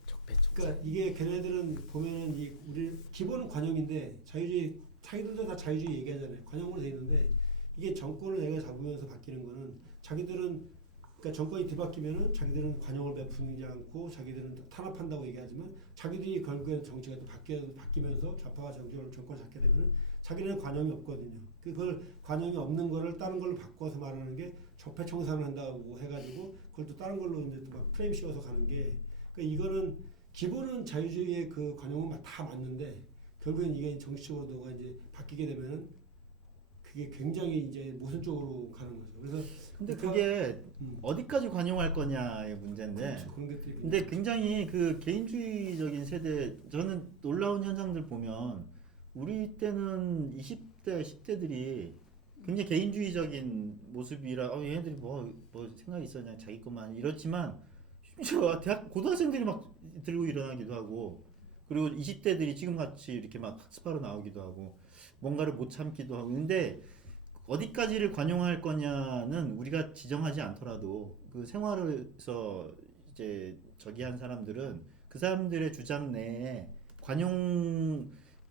그러니까 이게 걔네들은 보면은 이 우리 기본은 관용인데 자유주의 자기들도 다 자유주의 얘기하잖아요. 관용으로 돼 있는데 이게 정권을 내가 잡으면서 바뀌는 거는 자기들은 그러니까 정권이 뒤바뀌면은 자기들은 관용을 베푸지 않고 자기들은 탄압한다고 얘기하지만 자기들이 결국에는 정치가 또 바뀌면서 좌파가 정권을 잡게 되면은 자기는 관용이 없거든요. 그걸 관용이 없는 거를 다른 걸로 바꿔서 말하는 게 적폐청산을 한다고 해가지고 그걸 또 다른 걸로 이제 또 막 프레임 씌워서 가는 게 그러니까 이거는 기본은 자유주의의 그 관용은 다 맞는데 결국엔 이게 정치적으로도 이제 바뀌게 되면은 그게 굉장히 이제 모순적으로 가는 거죠. 그래서 근데 그게 어디까지 관용할 거냐의 문제인데. 그렇죠. 그런 것들이 근데 굉장히 그 개인주의적인 세대 저는 놀라운 현상들 보면 우리 때는 20대, 10대들이 굉장히 개인주의적인 모습이라 얘네들이 뭐 생각이 있었냐 자기 것만 이렇지만 심지어 고등학생들이 막 들고 일어나기도 하고 그리고 20대들이 지금같이 이렇게 막 학습하러 나오기도 하고 뭔가를 못 참기도 하고 근데 어디까지를 관용할 거냐는 우리가 지정하지 않더라도 그 생활에서 이제 저기 한 사람들은 그 사람들의 주장 내에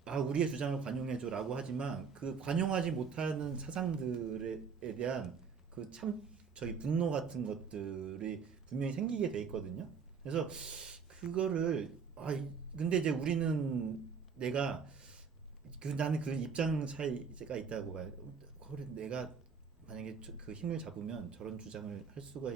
우리의 주장을 관용해줘라고 하지만 그 관용하지 못하는 사상들에 대한 그 저기 분노 같은 것들이 분명히 생기게 돼 있거든요. 그래서 그거를 근데 이제 우리는 나는 그 입장 차이가 있다고 봐요. 그래 내가 만약에 그 힘을 잡으면 저런 주장을 할 수가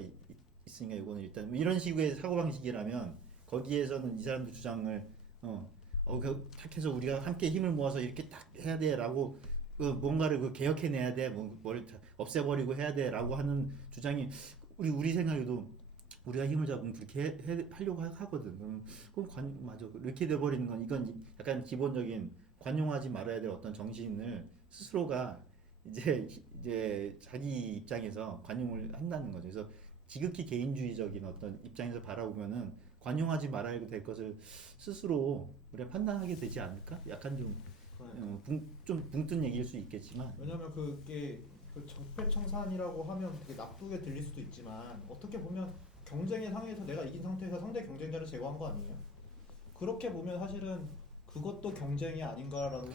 있으니까 이거는 일단 이런 식의 사고방식이라면 거기에서는 이 사람들 주장을 딱 해서 우리가 함께 힘을 모아서 이렇게 딱 해야 돼라고 뭔가를 개혁해내야 돼, 뭘 없애버리고 해야 돼라고 하는 주장이 우리 생각에도 우리가 힘을 잡으면 그렇게 하려고 하거든. 그럼 맞아. 이렇게 돼버리는 건 이건 약간 기본적인 관용하지 말아야 될 어떤 정신을 스스로가 이제 자기 입장에서 관용을 한다는 거죠. 그래서 지극히 개인주의적인 어떤 입장에서 바라보면은 관용하지 말아야 될 것을 스스로 우리가 판단하게 되지 않을까? 약간 좀 붕 뜬 얘기일 수 있겠지만 왜냐면 그게 그 적폐청산이라고 하면 되게 나쁘게 들릴 수도 있지만 어떻게 보면 경쟁의 상에서 내가 이긴 상태에서 상대 경쟁자를 제거한 거 아니에요? 그렇게 보면 사실은 그것도 경쟁이 아닌가라고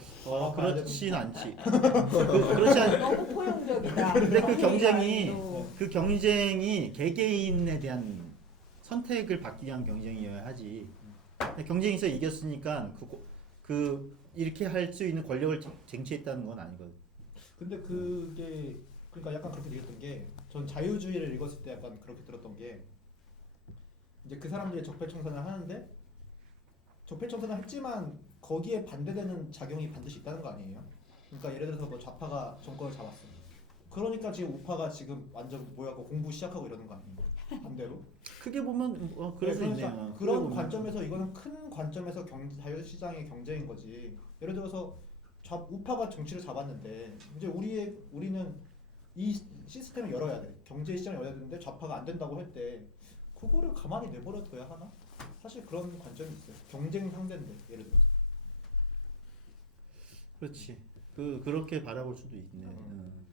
그렇진 않지. 그렇지 않. 너무 포용적이다. 근데 아니고. 그 경쟁이 개개인에 대한 선택을 받기 위한 경쟁이어야 하지. 근데 경쟁에서 이겼으니까 그 이렇게 할 수 있는 권력을 쟁취했다는 건 아니거든. 근데 그게 그러니까 약간 그렇게 느꼈던 게 전 자유주의를 읽었을 때 약간 그렇게 들었던 게 이제 그 사람들이 적폐청산을 하는데 적폐청산을 했지만 거기에 반대되는 작용이 반드시 있다는 거 아니에요? 그러니까 예를 들어서 뭐 좌파가 정권을 잡았어. 그러니까 지금 우파가 지금 완전 모여갖고 공부 시작하고 이러는 거 아니에요? 반대로? 크게 보면 그럴 수 그러니까 있네요. 크게 그런 보면. 관점에서 이거는 큰 관점에서 자유시장의 경제인 거지. 예를 들어서 우파가 정치를 잡았는데 이제 우리는 이 시스템을 열어야 돼. 경제 시장을 열어야 되는데 좌파가 안 된다고 할 때 그거를 가만히 내버려 둬야 하나? 사실 그런 관점이 있어요. 경쟁 상대인데 예를 들어서. 그렇지. 그렇게 바라볼 수도 있네. 음.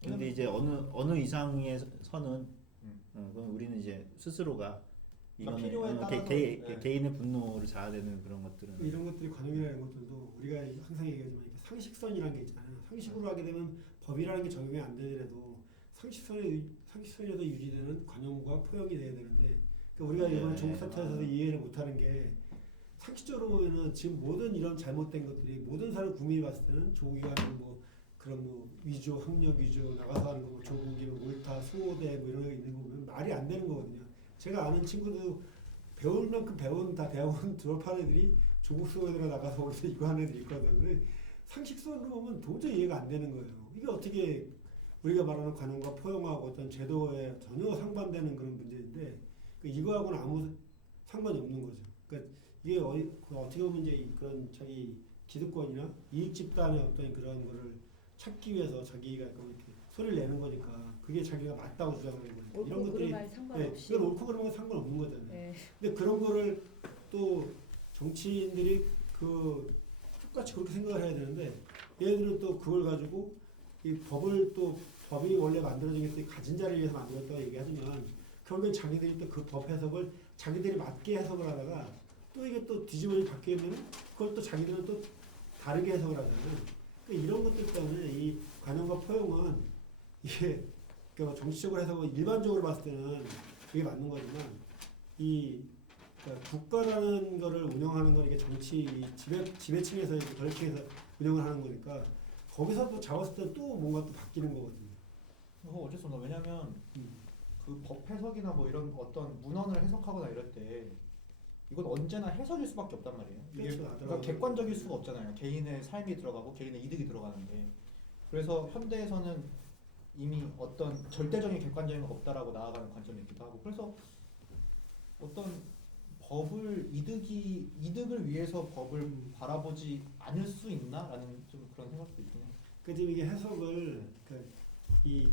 근데 이제 어느 이상의 선은 그건 우리는 이제 스스로가 그러니까 이거는 필요에 따라서, 네. 개인의 분노를 자아내는 그런 것들은 이런 것들이 관용이라는 것들도 우리가 항상 얘기하지만 이렇게 상식선이라는 게 있잖아요. 상식으로 하게 되면 법이라는 게 적용이 안 되더라도 상식선에서 유지되는 관용과 포용이 돼야 되는데 그러니까 우리가 이번 종북 사태에서도 이해를 못하는 게 상식적으로는 지금 모든 이런 잘못된 것들이 모든 사람 국민이 봤을 때는 조기가 뭐 그런 뭐 위조, 학력 위조 나가서 하는 거뭐 조국이 몰타, 수호대 뭐 이런 거 있는 거 보면 말이 안 되는 거거든요. 제가 아는 친구도 배울 만큼 배운 다 대학원 졸업한 애들이 조국 수호대로 나가서 거기서 이거 하는 애들이 있거든. 근데 상식선으로 보면 도저히 이해가 안 되는 거예요. 이게 어떻게 우리가 말하는 관용과 포용하고 어떤 제도에 전혀 상반되는 그런 문제인데 이거하고는 아무 상관이 없는 거죠. 그러니까 이게 어떻게 보면 이제 그런 자기 기득권이나 이익 집단의 어떤 그런 거를 찾기 위해서 자기가 이렇게 소리를 내는 거니까 그게 자기가 맞다고 주장하는 거니까 이런 옳고 것들이 그름에 상관없이. 이건 옳고 그름과 상관없는 거잖아요. 네. 근데 그런 거를 또 정치인들이 똑같이 그렇게 생각을 해야 되는데 얘들은 또 그걸 가지고 이 법이 원래 만들어진 게 가진 자를 위해서 만들었다고 얘기하지만 결국엔 자기들이 또 그 법 해석을 자기들이 맞게 해석을 하다가 또 이게 또 뒤집어져 바뀌면 그걸 또 자기들은 또 다르게 해석을 하잖아요. 그러니까 이런 것들 때문에 이 관용과 포용은 이게 그러니까 정치적으로 해석은 일반적으로 봤을 때는 그게 맞는 거지만 그러니까 국가라는 거를 운영하는 건 이게 정치 지배층에서 이렇게 결정해서 운영을 하는 거니까 거기서 또 잡았을 때 또 뭔가 또 바뀌는 거거든요. 어쩔 수 없나. 왜냐면 그 법 해석이나 뭐 이런 어떤 문헌을 해석하거나 이럴 때 이건 언제나 해석일 수밖에 없단 말이에요. 이게 그렇죠. 그러니까 객관적일 수가 없잖아요. 개인의 삶이 들어가고 개인의 이득이 들어가는데 그래서 현대에서는 이미 어떤 절대적인 객관적인 건 없다라고 나아가는 관점이 있기도 하고 그래서 어떤 이득을 위해서 법을 바라보지 않을 수 있나라는 좀 그런 생각도 있긴 해요. 그 지금 이게 해석을 이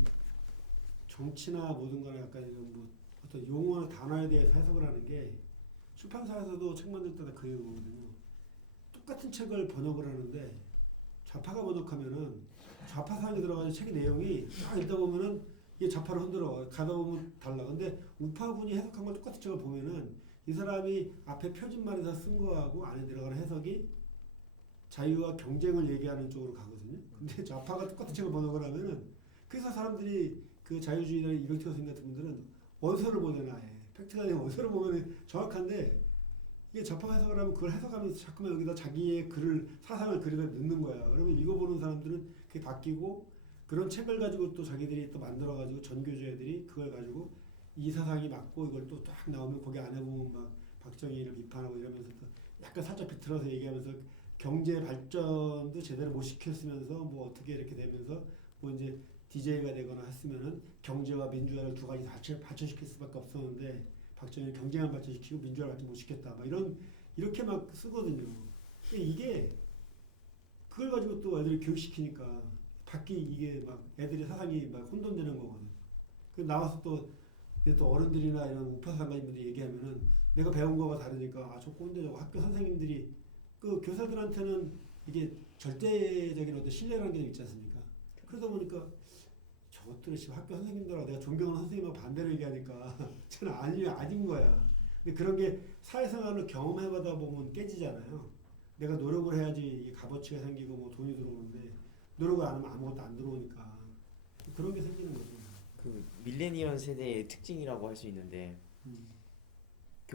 정치나 모든 거나 약간 이런 뭐 어떤 용어나 단어에 대해서 해석을 하는 게 출판사에서도 책 만들 때다 그 얘기거든요. 똑같은 책을 번역을 하는데 좌파가 번역하면은 좌파 사항이 들어가는 책의 내용이 딱 읽다 보면은 이게 좌파를 흔들어 가다 보면 달라. 근데 우파군이 해석한 걸 똑같은 책을 보면은 이 사람이 앞에 표준말에서 쓴 거하고 안에 들어가는 해석이 자유와 경쟁을 얘기하는 쪽으로 가거든요. 근데 좌파가 똑같은 책을 번역을 하면은 그래서 사람들이 그 자유주의나 이병철 선생 같은 분들은 원서를 보내나 해. 팩트가 아니라 원서를 보면 정확한데 이게 좌파 해석을 하면 그걸 해석하면서 자꾸만 여기다 자기의 사상을 글에다 넣는 거야. 그러면 읽어보는 사람들은 그게 바뀌고 그런 책을 가지고 또 자기들이 또 만들어가지고 전교조애들이 그걸 가지고 이 사상이 맞고 이걸 또 딱 나오면 거기 안에 보면 막 박정희를 비판하고 이러면서 또 약간 살짝 비틀어서 얘기하면서 경제 발전도 제대로 못 시켰으면서 뭐 어떻게 이렇게 되면서 뭐 이제 DJ가 되거나 했으면은 경제와 민주화를 두 가지 발전시킬 수밖에 없었는데 박정희는 경제만 발전시키고 민주화를 발전 못 시켰다. 막 이렇게 막 쓰거든요. 이게 그걸 가지고 또 애들이 교육시키니까 이게 막 애들의 사상이 막 혼돈되는 거거든. 그 나와서 또 어른들이나 이런 우파 상가님들이 얘기하면은 내가 배운 거가 다르니까 저 꼰대 저거 학교 선생님들이 그 교사들한테는 이게 절대적인 어떤 신뢰라는 게 있지 않습니까? 그러다 보니까 저것들은 지금 학교 선생님들하고 내가 존경하는 선생님하고 반대로 얘기하니까 저는 아닌 거야. 근데 그런 게 사회생활을 경험해보다 보면 깨지잖아요. 내가 노력을 해야지 이 값어치가 생기고 뭐 돈이 들어오는데 노력을 안 하면 아무것도 안 들어오니까 그런 게 생기는 거죠. 그 밀레니얼 세대의 특징이라고 할 수 있는데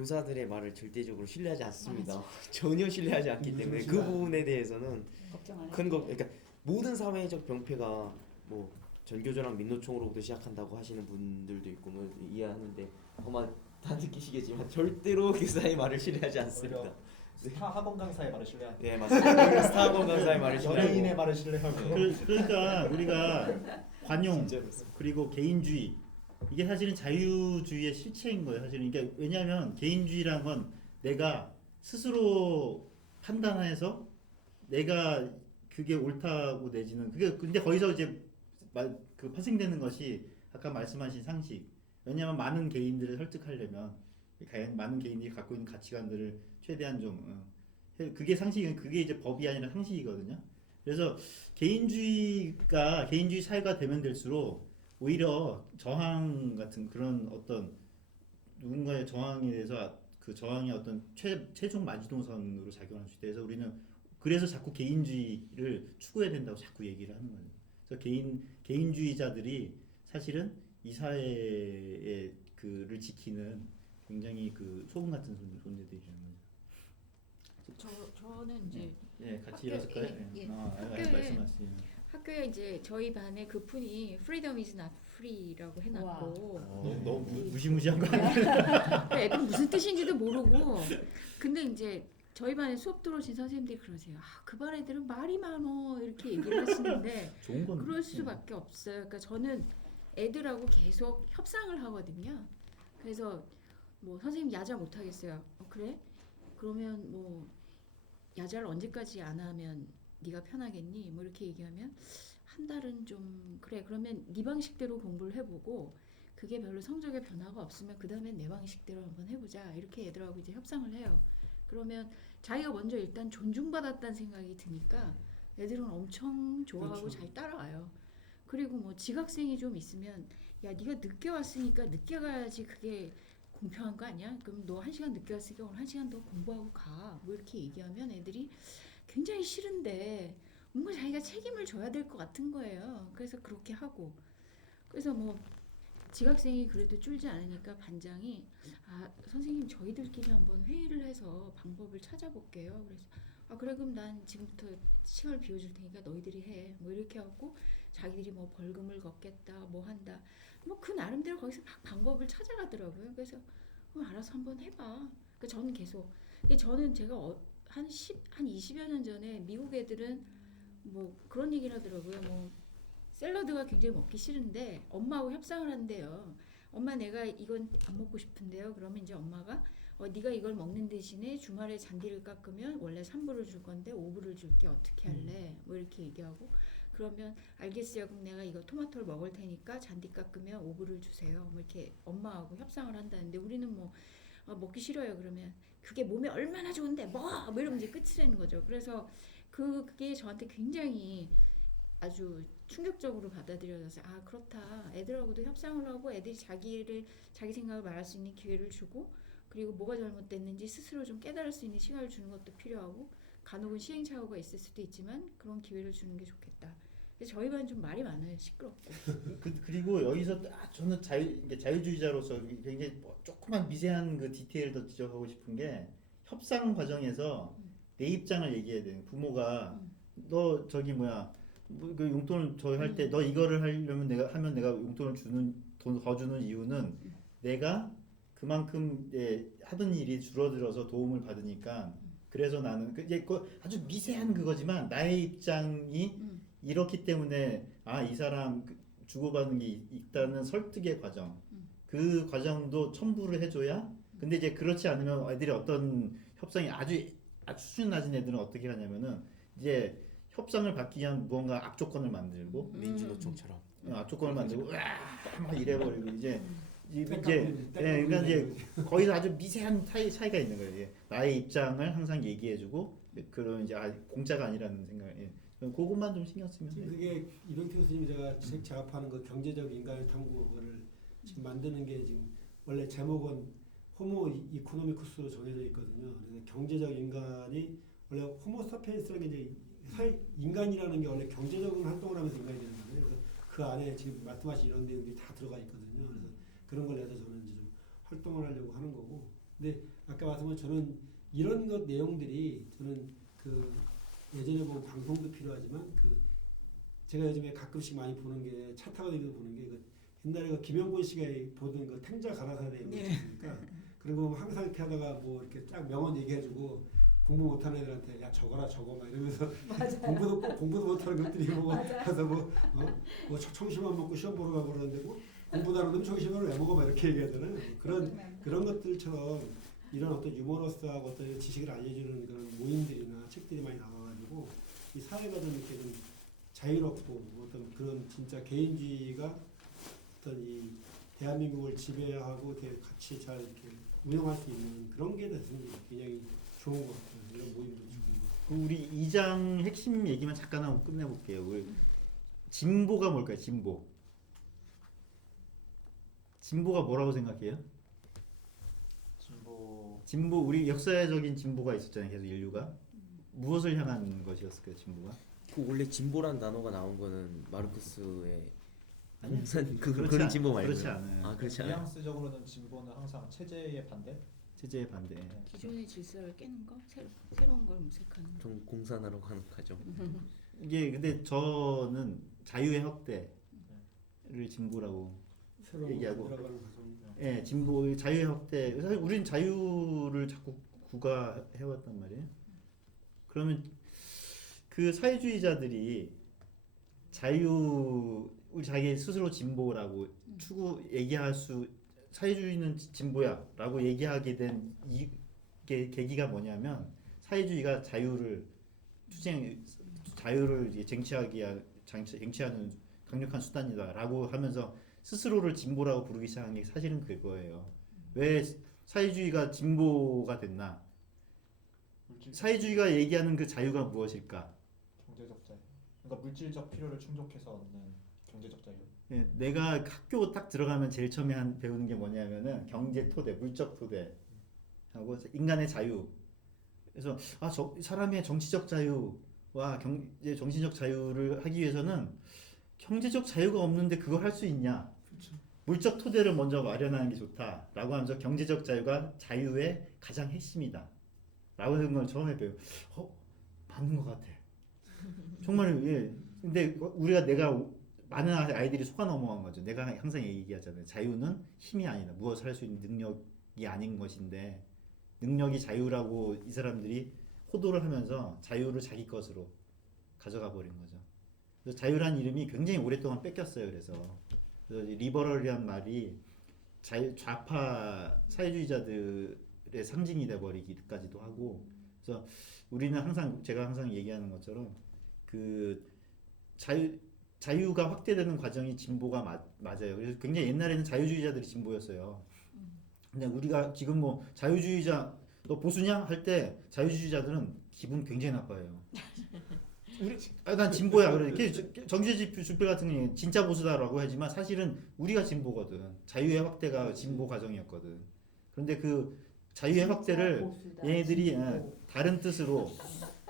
교사들의 말을 절대적으로 신뢰하지 않습니다. 전혀 신뢰하지 않기 때문에 그 부분에 대해서는 걱정 안 큰 해도 그러니까 모든 사회적 병폐가 뭐 전교조랑 민노총으로부터 시작한다고 하시는 분들도 있고 뭐 이해하는데 아마 다 느끼시겠지만 절대로 교사의 말을 신뢰하지 않습니다. 오히려 스타 학원 강사의 말을 신뢰하는. 네 맞습니다. 스타학원 강사의 말을 연예인의 신뢰하고 말을 신뢰하고. 그러니까 우리가 관용 진짜 그렇습니다. 그리고 개인주의 이게 사실은 자유주의의 실체인 거예요. 사실은 그러니까 왜냐하면 개인주의란 건 내가 스스로 판단해서 내가 그게 옳다고 내지는 그게 근데 거기서 이제 그 파생되는 것이 아까 말씀하신 상식. 왜냐하면 많은 개인들을 설득하려면 많은 개인들이 갖고 있는 가치관들을 최대한 좀 그게 상식은 그게 이제 법이 아니라 상식이거든요. 그래서 개인주의 사회가 되면 될수록 오히려 저항 같은 그런 어떤 누군가의 저항에 대해서 그 저항의 어떤 최종 마지노선으로 작용할 수 있다. 그래서 우리는 그래서 자꾸 개인주의를 추구해야 된다고 자꾸 얘기를 하는 거예요. 그래서 개인주의자들이 사실은 이 사회의 그를 지키는 굉장히 그 소금 같은 존재들이라는 거죠. 저는 이제 예, 같이 학교- 일어설까요? 예. 예. 말씀하시죠. 학교에 이제 저희 반에 그 푼이 Freedom is not free라고 해놨고 너무 무시무시한 거 아니에요? 애들 무슨 뜻인지도 모르고 근데 이제 저희 반에 수업 들어오신 선생님들이 그러세요. 그 반 애들은 말이 많어 이렇게 얘기를 하시는데 좋은 건 그럴 수밖에 없어요. 그러니까 저는 애들하고 계속 협상을 하거든요. 그래서 뭐 선생님 야자 못 하겠어요. 그래? 그러면 뭐 야자를 언제까지 안 하면 네가 편하겠니? 뭐 이렇게 얘기하면 한 달은 좀 그래. 그러면 네 방식대로 공부를 해보고 그게 별로 성적에 변화가 없으면 그 다음에 내 방식대로 한번 해보자. 이렇게 애들하고 이제 협상을 해요. 그러면 자기가 먼저 일단 존중받았다는 생각이 드니까 애들은 엄청 좋아하고 그렇죠. 잘 따라와요. 그리고 뭐 지각생이 좀 있으면 야 네가 늦게 왔으니까 늦게 가야지 그게 공평한 거 아니야? 그럼 너 1시간 늦게 왔으니까 오늘 1시간 더 공부하고 가. 뭐 이렇게 얘기하면 애들이 굉장히 싫은데 뭔가 자기가 책임을 져야 될 것 같은 거예요. 그래서 그렇게 하고 그래서 뭐 지각생이 그래도 줄지 않으니까 반장이 선생님 저희들끼리 한번 회의를 해서 방법을 찾아볼게요. 그래서 그래 그럼 난 지금부터 시간을 비워줄 테니까 너희들이 해. 뭐 이렇게 하고 자기들이 뭐 벌금을 걷겠다 뭐 한다 뭐 그 나름대로 거기서 막 방법을 찾아가더라고요. 그래서 그럼 알아서 한번 해봐. 그러니까 저는 계속 저는 제가 한 20여 년 전에 미국 애들은 뭐 그런 얘기를 하더라고요. 뭐 샐러드가 굉장히 먹기 싫은데 엄마하고 협상을 한대요. 엄마 내가 이건 안 먹고 싶은데요. 그러면 이제 엄마가 네가 이걸 먹는 대신에 주말에 잔디를 깎으면 원래 3불을 줄 건데 5불을 줄게 어떻게 할래? 뭐 이렇게 얘기하고 그러면 알겠어요. 그럼 내가 이거 토마토를 먹을 테니까 잔디 깎으면 5불을 주세요. 뭐 이렇게 엄마하고 협상을 한다는데 우리는 뭐 먹기 싫어요. 그러면 그게 몸에 얼마나 좋은데 뭐 이러면 이제 끝이라는 거죠. 그래서 그게 저한테 굉장히 아주 충격적으로 받아들여져서 그렇다. 애들하고도 협상을 하고 애들이 자기 생각을 말할 수 있는 기회를 주고 그리고 뭐가 잘못됐는지 스스로 좀 깨달을 수 있는 시간을 주는 것도 필요하고 간혹은 시행착오가 있을 수도 있지만 그런 기회를 주는 게 좋겠다. 근데 저희 반은 좀 말이 많아요. 시끄럽고. 그리고 여기서 저는 자유주의자로서 굉장히 조그만 미세한 그 디테일을 더 지적하고 싶은 게 협상 과정에서 내 입장을 얘기해야 돼요. 부모가 너 저기 그 용돈을 저희 할 때 너 이거를 하려면 내가 용돈을 돈 더 주는 이유는 내가 그만큼 하던 일이 줄어들어서 도움을 받으니까 그래서 나는 이제 아주 미세한 그거지만 나의 입장이 이렇기 때문에 이 사람 주고받는 게 있다는 설득의 과정 그 과정도 첨부를 해줘야 근데 이제 그렇지 않으면 애들이 어떤 협상이 아주 수준 낮은 애들은 어떻게 하냐면은 이제 협상을 받기 위한 무언가 악조건을 만들고 민주노총처럼 악조건을 만들고 막 이래버리고 이제 땡깡 그러니까 이제 거기서 아주 미세한 차이가 있는 거예요. 이게 나의 입장을 항상 얘기해주고 그런 이제 공짜가 아니라는 생각. 그것만 좀 신경 쓰면 지금 돼요. 그게 이병태 교수님이 제가 책 작업하는 그 경제적 인간의 탐구를 지금 만드는 게 지금 원래 제목은 호모 이코노미쿠스로 정해져 있거든요. 그래서 경제적 인간이 원래 호모 사피엔스라는 게 이제 인간이라는 게 원래 경제적인 활동을 하면서 인간이 되는 거예요. 그래서 그 안에 지금 말씀하신 이런 내용들이 다 들어가 있거든요. 그래서 그런 걸 해서 저는 이제 좀 활동을 하려고 하는 거고 근데 아까 말씀한 저는 이런 것 내용들이 저는 그 예전에 보면 방송도 필요하지만 그 제가 요즘에 가끔씩 많이 보는 게 차 타고 다니면서 보는 게 그 옛날에 그 김영곤 씨가 보던 그 탱자 가라사대 있지 않습니까? 그리고 항상 이렇게 하다가 뭐 이렇게 쫙 명언 얘기해주고 공부 못하는 애들한테 야 적어라 적어 막 이러면서 공부도 못하는 것들이 뭐 가서 뭐 청심환 먹고 시험 보러 가고 그러는데 뭐 공부도 안 하면 청심환을 왜 먹어 막 이렇게 얘기하잖아요. 그런 것들처럼 이런 어떤 유머러스하고 어떤 지식을 알려주는 그런 모임들이나 책들이 많이 나와가지고 이 사회가 좀 이렇게 좀 자유롭고 어떤 그런 진짜 개인주의가 어떤 이 대한민국을 지배하고 이렇게 같이 잘 이렇게 운영할 수 있는 그런 게 됐으면 굉장히 좋은 것 같아요. 이런 모임도 좋은 것 같아요. 우리 2장 핵심 얘기만 잠깐 하고 끝내볼게요. 우리 진보가 뭘까요? 진보가 뭐라고 생각해요? 진보 우리 역사적인 진보가 있었잖아요. 계속 인류가 무엇을 향한 것이었을까요? 진보가? 그 원래 진보란 단어가 나온 거는 마르크스의 아니, 공산 그렇지 그런 않- 진보 말고요. 그렇지 않아요. 아 그렇지 않아요. 뉘앙스적으로는 진보는 항상 체제의 반대. 체제의 반대. 기존의 질서를 깨는 거, 새로운 걸 모색하는 거. 좀 공산화로 가는 가죠. 이게 근데 저는 자유의 확대를 진보라고 새로운 얘기하고. 거 만들어가는 과정. 예, 진보 자유의 확대. 사실 우린 자유를 자꾸 구가해왔단 말이에요. 그러면 그 사회주의자들이 우리 자기 스스로 진보라고 얘기할 수 사회주의는 진보야라고 얘기하게 된 이게 계기가 뭐냐면 사회주의가 자유를 이제 쟁취하는 강력한 수단이다라고 하면서 스스로를 진보라고 부르기 시작한 게 사실은 그거예요. 왜 사회주의가 진보가 됐나? 사회주의가 얘기하는 그 자유가 무엇일까? 경제적 자유. 그러니까 물질적 필요를 충족해서 얻는 경제적 자유. 예, 내가 학교 딱 들어가면 제일 처음에 배우는 게 뭐냐면은 경제 토대, 물적 토대 하고 인간의 자유. 그래서 사람의 정치적 자유와 정신적 자유를 하기 위해서는 경제적 자유가 없는데 그걸 할 수 있냐? 그렇죠. 물적 토대를 먼저 마련하는 게 좋다라고 하면서 경제적 자유가 자유의 가장 핵심이다. 라고 하는 걸 처음에 맞는 것 같아. 정말 예. 근데 내가 많은 아이들이 속아 넘어간 거죠. 내가 항상 얘기하잖아요. 자유는 힘이 아니다. 무엇을 할 수 있는 능력이 아닌 것인데 능력이 자유라고 이 사람들이 호도를 하면서 자유를 자기 것으로 가져가 버린 거죠. 그래서 자유란 이름이 굉장히 오랫동안 뺏겼어요. 그래서 리버럴이란 말이 좌파 사회주의자들의 상징이 돼 버리기까지도 하고. 그래서 우리는 제가 항상 얘기하는 것처럼 그 자유가 확대되는 과정이 진보가 맞아요. 그래서 굉장히 옛날에는 자유주의자들이 진보였어요. 근데 우리가 지금 뭐 자유주의자 너 보수냐 할 때 자유주의자들은 기분 굉장히 나빠요. 난 진보야. 그래. 정규직 주필 같은 경우에 진짜 보수다라고 하지만 사실은 우리가 진보거든. 자유의 확대가 진보 과정이었거든. 그런데 그 자유의 확대를 얘네들이 다른 뜻으로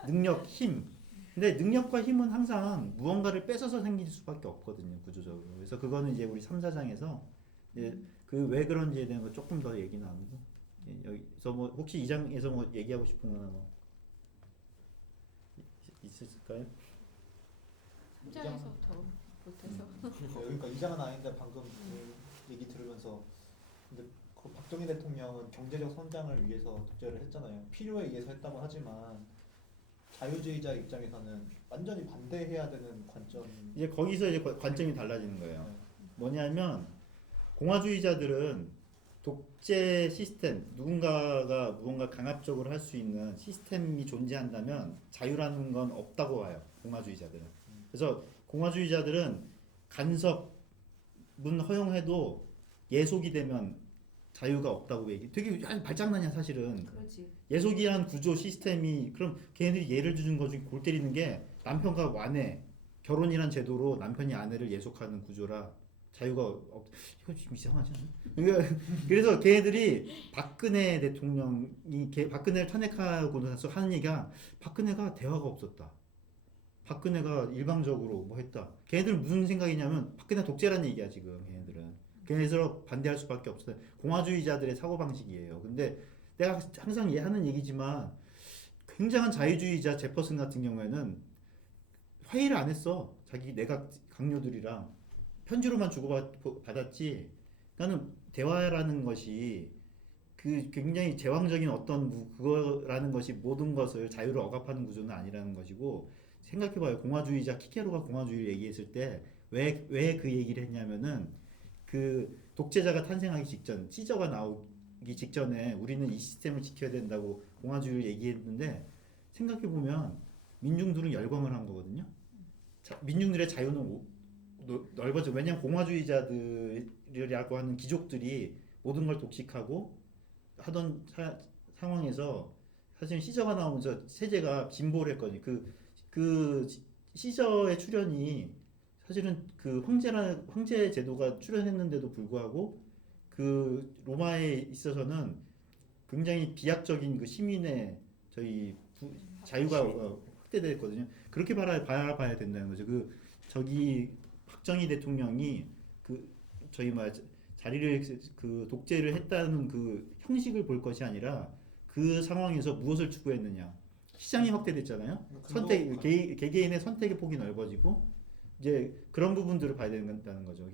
능력, 힘. 근데 능력과 힘은 항상 무언가를 뺏어서 생길 수밖에 없거든요, 구조적으로. 그래서 그거는 이제 우리 3, 4장에서 그 왜 그런지에 대한 거 조금 더 얘기 나누고 여기서 뭐 혹시 2장에서 뭐 얘기하고 싶은 거나 뭐 있을까요? 3장에서 더 못해서. 그러니까 2장은 아닌데 방금 그 얘기 들으면서 근데 그 박정희 대통령은 경제적 성장을 위해서 독재를 했잖아요. 필요에 의해서 했다고 하지만 자유주의자 입장에서는 완전히 반대해야 되는 관점. 이제 거기서 이제 관점이 달라지는 거예요. 뭐냐면 공화주의자들은 독재 시스템, 누군가가 무언가 강압적으로 할 수 있는 시스템이 존재한다면 자유라는 건 없다고 봐요. 공화주의자들은. 그래서 공화주의자들은 간섭은 허용해도 예속이 되면 자유가 없다고 얘기. 되게 발장난이야 사실은. 그렇지. 예속이란 구조 시스템이 그럼 걔네들이 예를 주는 거 중에 골 때리는 게 남편과 아내 결혼이란 제도로 남편이 아내를 예속하는 구조라 자유가 이거 좀 이상하지 않아? 그래서 걔네들이 박근혜 대통령이 박근혜를 탄핵하고 나서 하는 얘기가 박근혜가 대화가 없었다. 박근혜가 일방적으로 뭐 했다. 걔네들은 무슨 생각이냐면 박근혜 독재라는 얘기야 지금 걔네들은. 그래서 반대할 수밖에 없어요. 공화주의자들의 사고방식이에요. 근데 내가 항상 하는 얘기지만 굉장한 자유주의자 제퍼슨 같은 경우에는 회의를 안 했어. 자기 내각 강요들이랑 편지로만 주고받았지. 나는 대화라는 것이 그 굉장히 제왕적인 어떤 그거라는 것이 모든 것을 자유를 억압하는 구조는 아니라는 것이고, 생각해봐요. 공화주의자 키케로가 공화주의를 얘기했을 때 왜 그 얘기를 했냐면은 그 독재자가 탄생하기 직전, 시저가 나오기 직전에 우리는 이 시스템을 지켜야 된다고 공화주의를 얘기했는데, 생각해보면 민중들은 열광을 한 거거든요. 민중들의 자유는 넓어져. 왜냐하면 공화주의자들이라고 하는 귀족들이 모든 걸 독식하고 하던 상황에서 사실 시저가 나오면서 세제가 진보를 했거든요. 그 시저의 출현이 사실은 그 황제 제도가 출현했는데도 불구하고 그 로마에 있어서는 굉장히 비약적인 그 시민의 자유가 확대됐거든요. 그렇게 바라봐야 된다는 거죠. 저기 박정희 대통령이 자리를 그 독재를 했다는 그 형식을 볼 것이 아니라 그 상황에서 무엇을 추구했느냐. 시장이 확대됐잖아요. 개개인의 선택의 폭이 넓어지고 이제 그런 부분들을 봐야 된다는 거죠.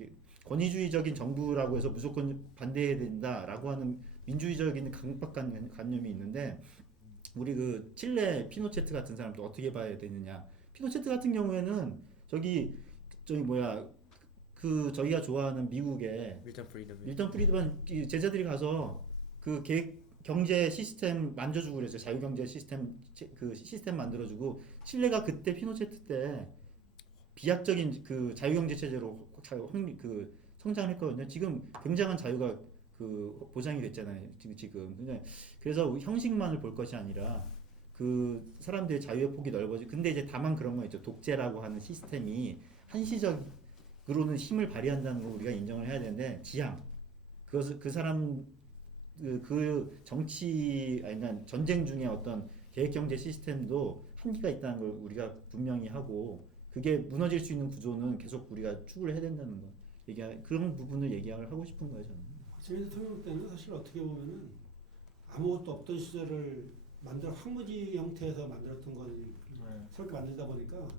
권위주의적인 정부라고 해서 무조건 반대해야 된다라고 하는 민주주의적인 강박관념이 있는데, 우리 그 칠레 피노체트 같은 사람도 어떻게 봐야 되느냐. 피노체트 같은 경우에는 저희가 좋아하는 미국의 밀턴 프리드만 제자들이 가서 그 경제 시스템 만져주고 그랬어요. 자유경제 시스템 시스템 만들어주고, 칠레가 그때 피노체트 때 비약적인 그 자유경제 체제로 성장을 했거든요. 지금 굉장한 자유가 보장이 됐잖아요. 지금. 그래서 형식만을 볼 것이 아니라 그 사람들의 자유의 폭이 넓어지고, 근데 이제 다만 그런 거 있죠. 독재라고 하는 시스템이 한시적으로는 힘을 발휘한다는 거 우리가 인정을 해야 되는데, 그 사람 전쟁 중에 어떤 계획경제 시스템도 한계가 있다는 걸 우리가 분명히 하고, 그게 무너질 수 있는 구조는 계속 우리가 추구를 해야 된다는 거. 그런 부분을 얘기하고 싶은 거예요, 저는. 박정희 대통령 때는 사실 어떻게 보면은 아무것도 없던 시절을 황무지 형태에서 만들었던 건 새롭게 만들다 보니까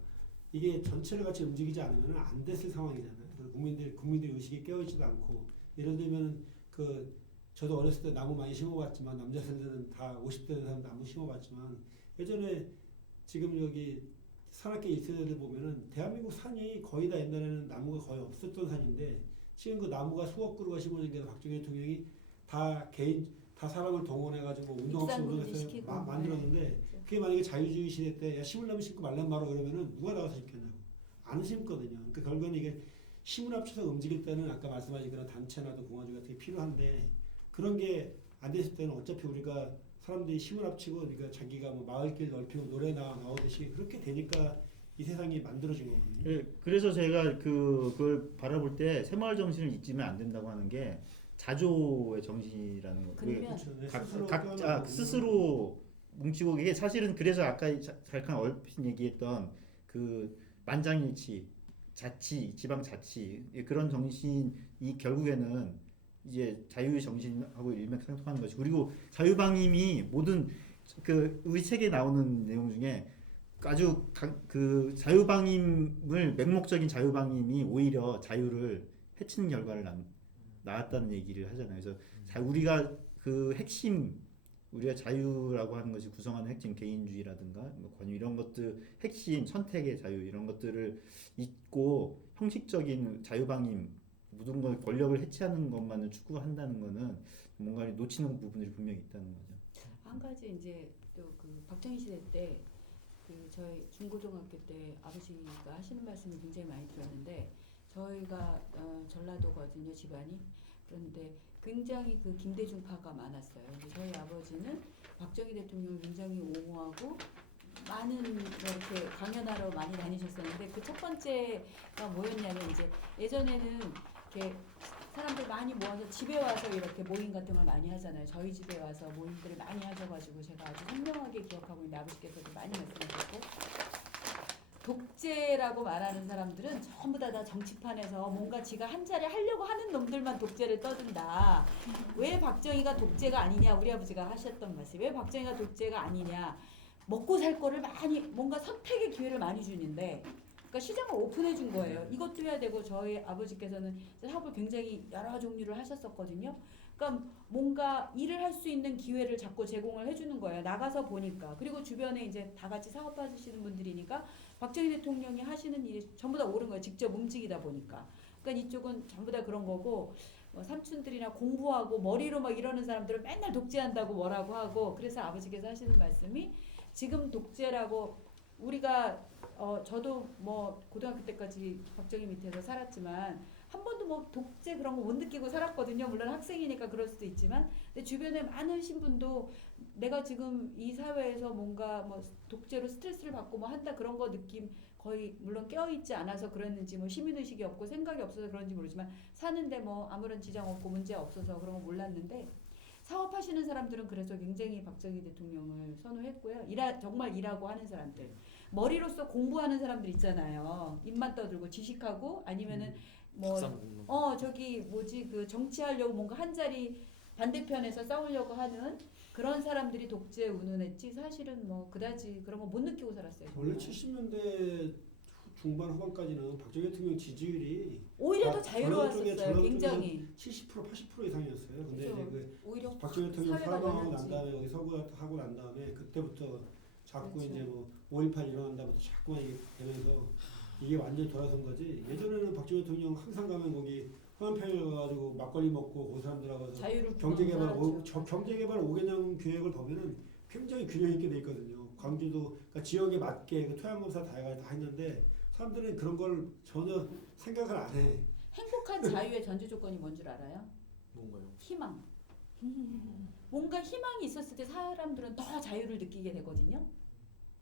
이게 전체를 같이 움직이지 않으면 안 됐을 상황이잖아요. 국민들 의식이 깨어있지도 않고, 예를 들면 저도 어렸을 때 나무 많이 심어봤지만, 남자들은 다 50대 된 사람 나무 심어봤지만, 예전에 지금 여기 산악계 1세대들 보면은 대한민국 산이 거의 다 옛날에는 나무가 거의 없었던 산인데, 지금 그 나무가 수억 그루가 심어진 게 박정희 대통령이 다 사람을 동원해가지고 운동학습을 만들었는데, 그게 만약에 자유주의 시대 때 심으려면 심고 말려면 말어 그러면은 누가 나가서 심겠냐고. 안 심거든요. 그러니까 결국에는 이게 힘을 합쳐서 움직일 때는 아까 말씀하신 그런 단체나도 공화주의 같은 게 필요한데, 그런 게 안 됐을 때는 어차피 우리가 사람들이 힘을 합치고, 그러니까 자기가 뭐 마을길 넓히고 노래 나오듯이 그렇게 되니까 이 세상이 만들어진 거거든요. 그래서 제가 그걸 바라볼 때 새마을 정신을 잊으면 안 된다고 하는 게 자조의 정신이라는 거. 스스로 뭉치고, 이게 사실은 그래서 아까 잠깐 얼핏 얘기했던 그 만장일치, 지방 자치, 그런 정신이 결국에는 이제 자유의 정신하고 일맥상통하는 것이. 그리고 자유방임이 모든 우리 책에 나오는 내용 중에 아주 자유방임을 맹목적인 자유방임이 오히려 자유를 해치는 결과를 낳았다는 얘기를 하잖아요. 그래서 우리가 우리가 자유라고 하는 것이 구성하는 핵심, 개인주의라든가 권위 이런 것들, 핵심 선택의 자유 이런 것들을 잊고 형식적인 자유방임, 모든 걸 권력을 해치하는 것만을 추구한다는 거는 뭔가 놓치는 부분들이 분명히 있다는 거죠. 한 가지 이제 또 박정희 시대 때 저희 중고등학교 때 아버지가 하시는 말씀을 굉장히 많이 들었는데, 저희가 전라도거든요, 집안이. 그런데 굉장히 김대중파가 많았어요. 근데 저희 아버지는 박정희 대통령을 굉장히 옹호하고 많은 이렇게 강연하러 많이 다니셨었는데, 그 첫 번째가 뭐였냐면, 이제 예전에는 이렇게 사람들 많이 모아서 집에 와서 이렇게 모임 같은 걸 많이 하잖아요. 저희 집에 와서 모임들을 많이 하셔가지고 제가 아주 선명하게 기억하고 있는데, 아버지께서도 많이 말씀하셨고, 독재라고 말하는 사람들은 전부 다 정치판에서 뭔가 지가 한 자리 하려고 하는 놈들만 독재를 떠든다. 왜 박정희가 독재가 아니냐, 우리 아버지가 하셨던 말씀. 왜 박정희가 독재가 아니냐. 먹고 살 거를 많이 뭔가 선택의 기회를 많이 주는데, 그러니까 시장을 오픈해 준 거예요. 이것도 해야 되고, 저희 아버지께서는 사업을 굉장히 여러 종류를 하셨었거든요. 그러니까 뭔가 일을 할 수 있는 기회를 자꾸 제공을 해주는 거예요. 나가서 보니까. 그리고 주변에 이제 다 같이 사업하시는 분들이니까 박정희 대통령이 하시는 일이 전부 다 옳은 거예요. 직접 움직이다 보니까. 그러니까 이쪽은 전부 다 그런 거고, 삼촌들이나 공부하고 머리로 막 이러는 사람들은 맨날 독재한다고 뭐라고 하고, 그래서 아버지께서 하시는 말씀이 지금 독재라고 우리가 저도 뭐 고등학교 때까지 박정희 밑에서 살았지만 한 번도 뭐 독재 그런 거 못 느끼고 살았거든요. 물론 학생이니까 그럴 수도 있지만, 근데 주변에 많으신 분도 내가 지금 이 사회에서 뭔가 뭐 독재로 스트레스를 받고 뭐 한다 그런 거 느낌 거의, 물론 깨어있지 않아서 그랬는지 뭐 시민의식이 없고 생각이 없어서 그런지 모르지만 사는데 뭐 아무런 지장 없고 문제 없어서 그런 거 몰랐는데, 사업하시는 사람들은 그래서 굉장히 박정희 대통령을 선호했고요. 정말 일하고 하는 사람들, 머리로서 공부하는 사람들 있잖아요. 입만 떠들고 지식하고 아니면은 뭐 저기 뭐지 그 정치하려고 뭔가 한 자리 반대편에서 싸우려고 하는 그런 사람들이 독재에 운운했지, 사실은 뭐 그다지 그런 거 못 느끼고 살았어요. 원래 정말. 70년대 중반 후반까지는 박정희 대통령 지지율이 오히려 더 전원 자유로웠었어요. 굉장히. 70% 80% 이상이었어요. 근데 그렇죠. 이제 오히려 박정희 대통령 사회가 사망하고 난 변했지. 다음에 여기 서구하고 난 다음에 그때부터 자꾸 그렇죠. 이제 뭐 5.18 일어난 다음부터 자꾸만 이게 되면서 이게 완전히 돌아선 거지. 예전에는 박정희 대통령 항상 가면 거기 서안평에 가가지고 막걸리 먹고 그 사람들하고 자유를 경제개발 부르면서 경제개발 5개년 계획을 보면은 굉장히 균형 있게 돼 있거든요. 광주도 그러니까 지역에 맞게 그 토양검사 다 해가지고 다 했는데 사람들은 그런 걸 전혀 생각을 안 해. 행복한 자유의 전제 조건이 뭔 줄 알아요? 뭔가요? 희망. 뭔가 희망이 있었을 때 사람들은 더 자유를 느끼게 되거든요.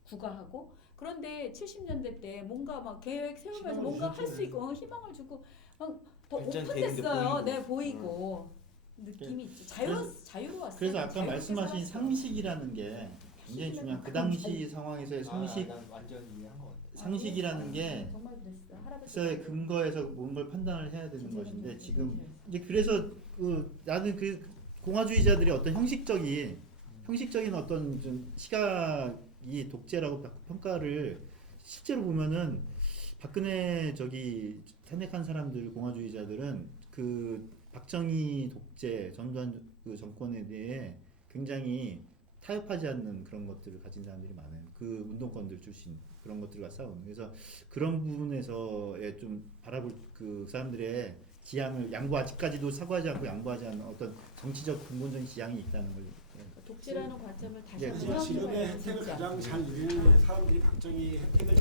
국가하고. 그런데 70년대 때 뭔가 막 계획 세우면서 희망을 뭔가 할 수 주셨잖아요. 있고 희망을 주고 더 발전되는데 오픈됐어요. 보이고. 네, 보이고. 느낌이 있죠. 자유로웠어요. 그래서 아까 자유롭게 말씀하신 살았어요. 상식이라는 게 굉장히 중요한, 그 당시 상황에서의 상식, 난 완전 이해한 것 같아. 상식이라는 게 정말 그랬어. 할아버지. 역사의 근거에서 뭔가를 판단을 해야 되는 것인데, 지금 이제 그래서 나는 그 공화주의자들이 어떤 형식적인 어떤 좀 시각이 독재라고 평가를 실제로 보면은 박근혜 저기 탄핵한 사람들, 공화주의자들은 그 박정희 독재 전두환 그 정권에 대해 굉장히 타협하지 않는 그런 것들을 가진 사람들이 많아요. 그 운동권들 출신 그런 것들과 싸우는. 그래서 그런 부분에서의 좀 바라볼 그 사람들의 지향을 아직까지도 사과하지 않고 양보하지 않는 어떤 정치적 근본적인 지향이 있다는 걸. 독재라는 관점을 다시 예, 한번 지금의 생각해봐요, 혜택을 진짜. 가장 잘 누리는 사람들이 박정희 혜택을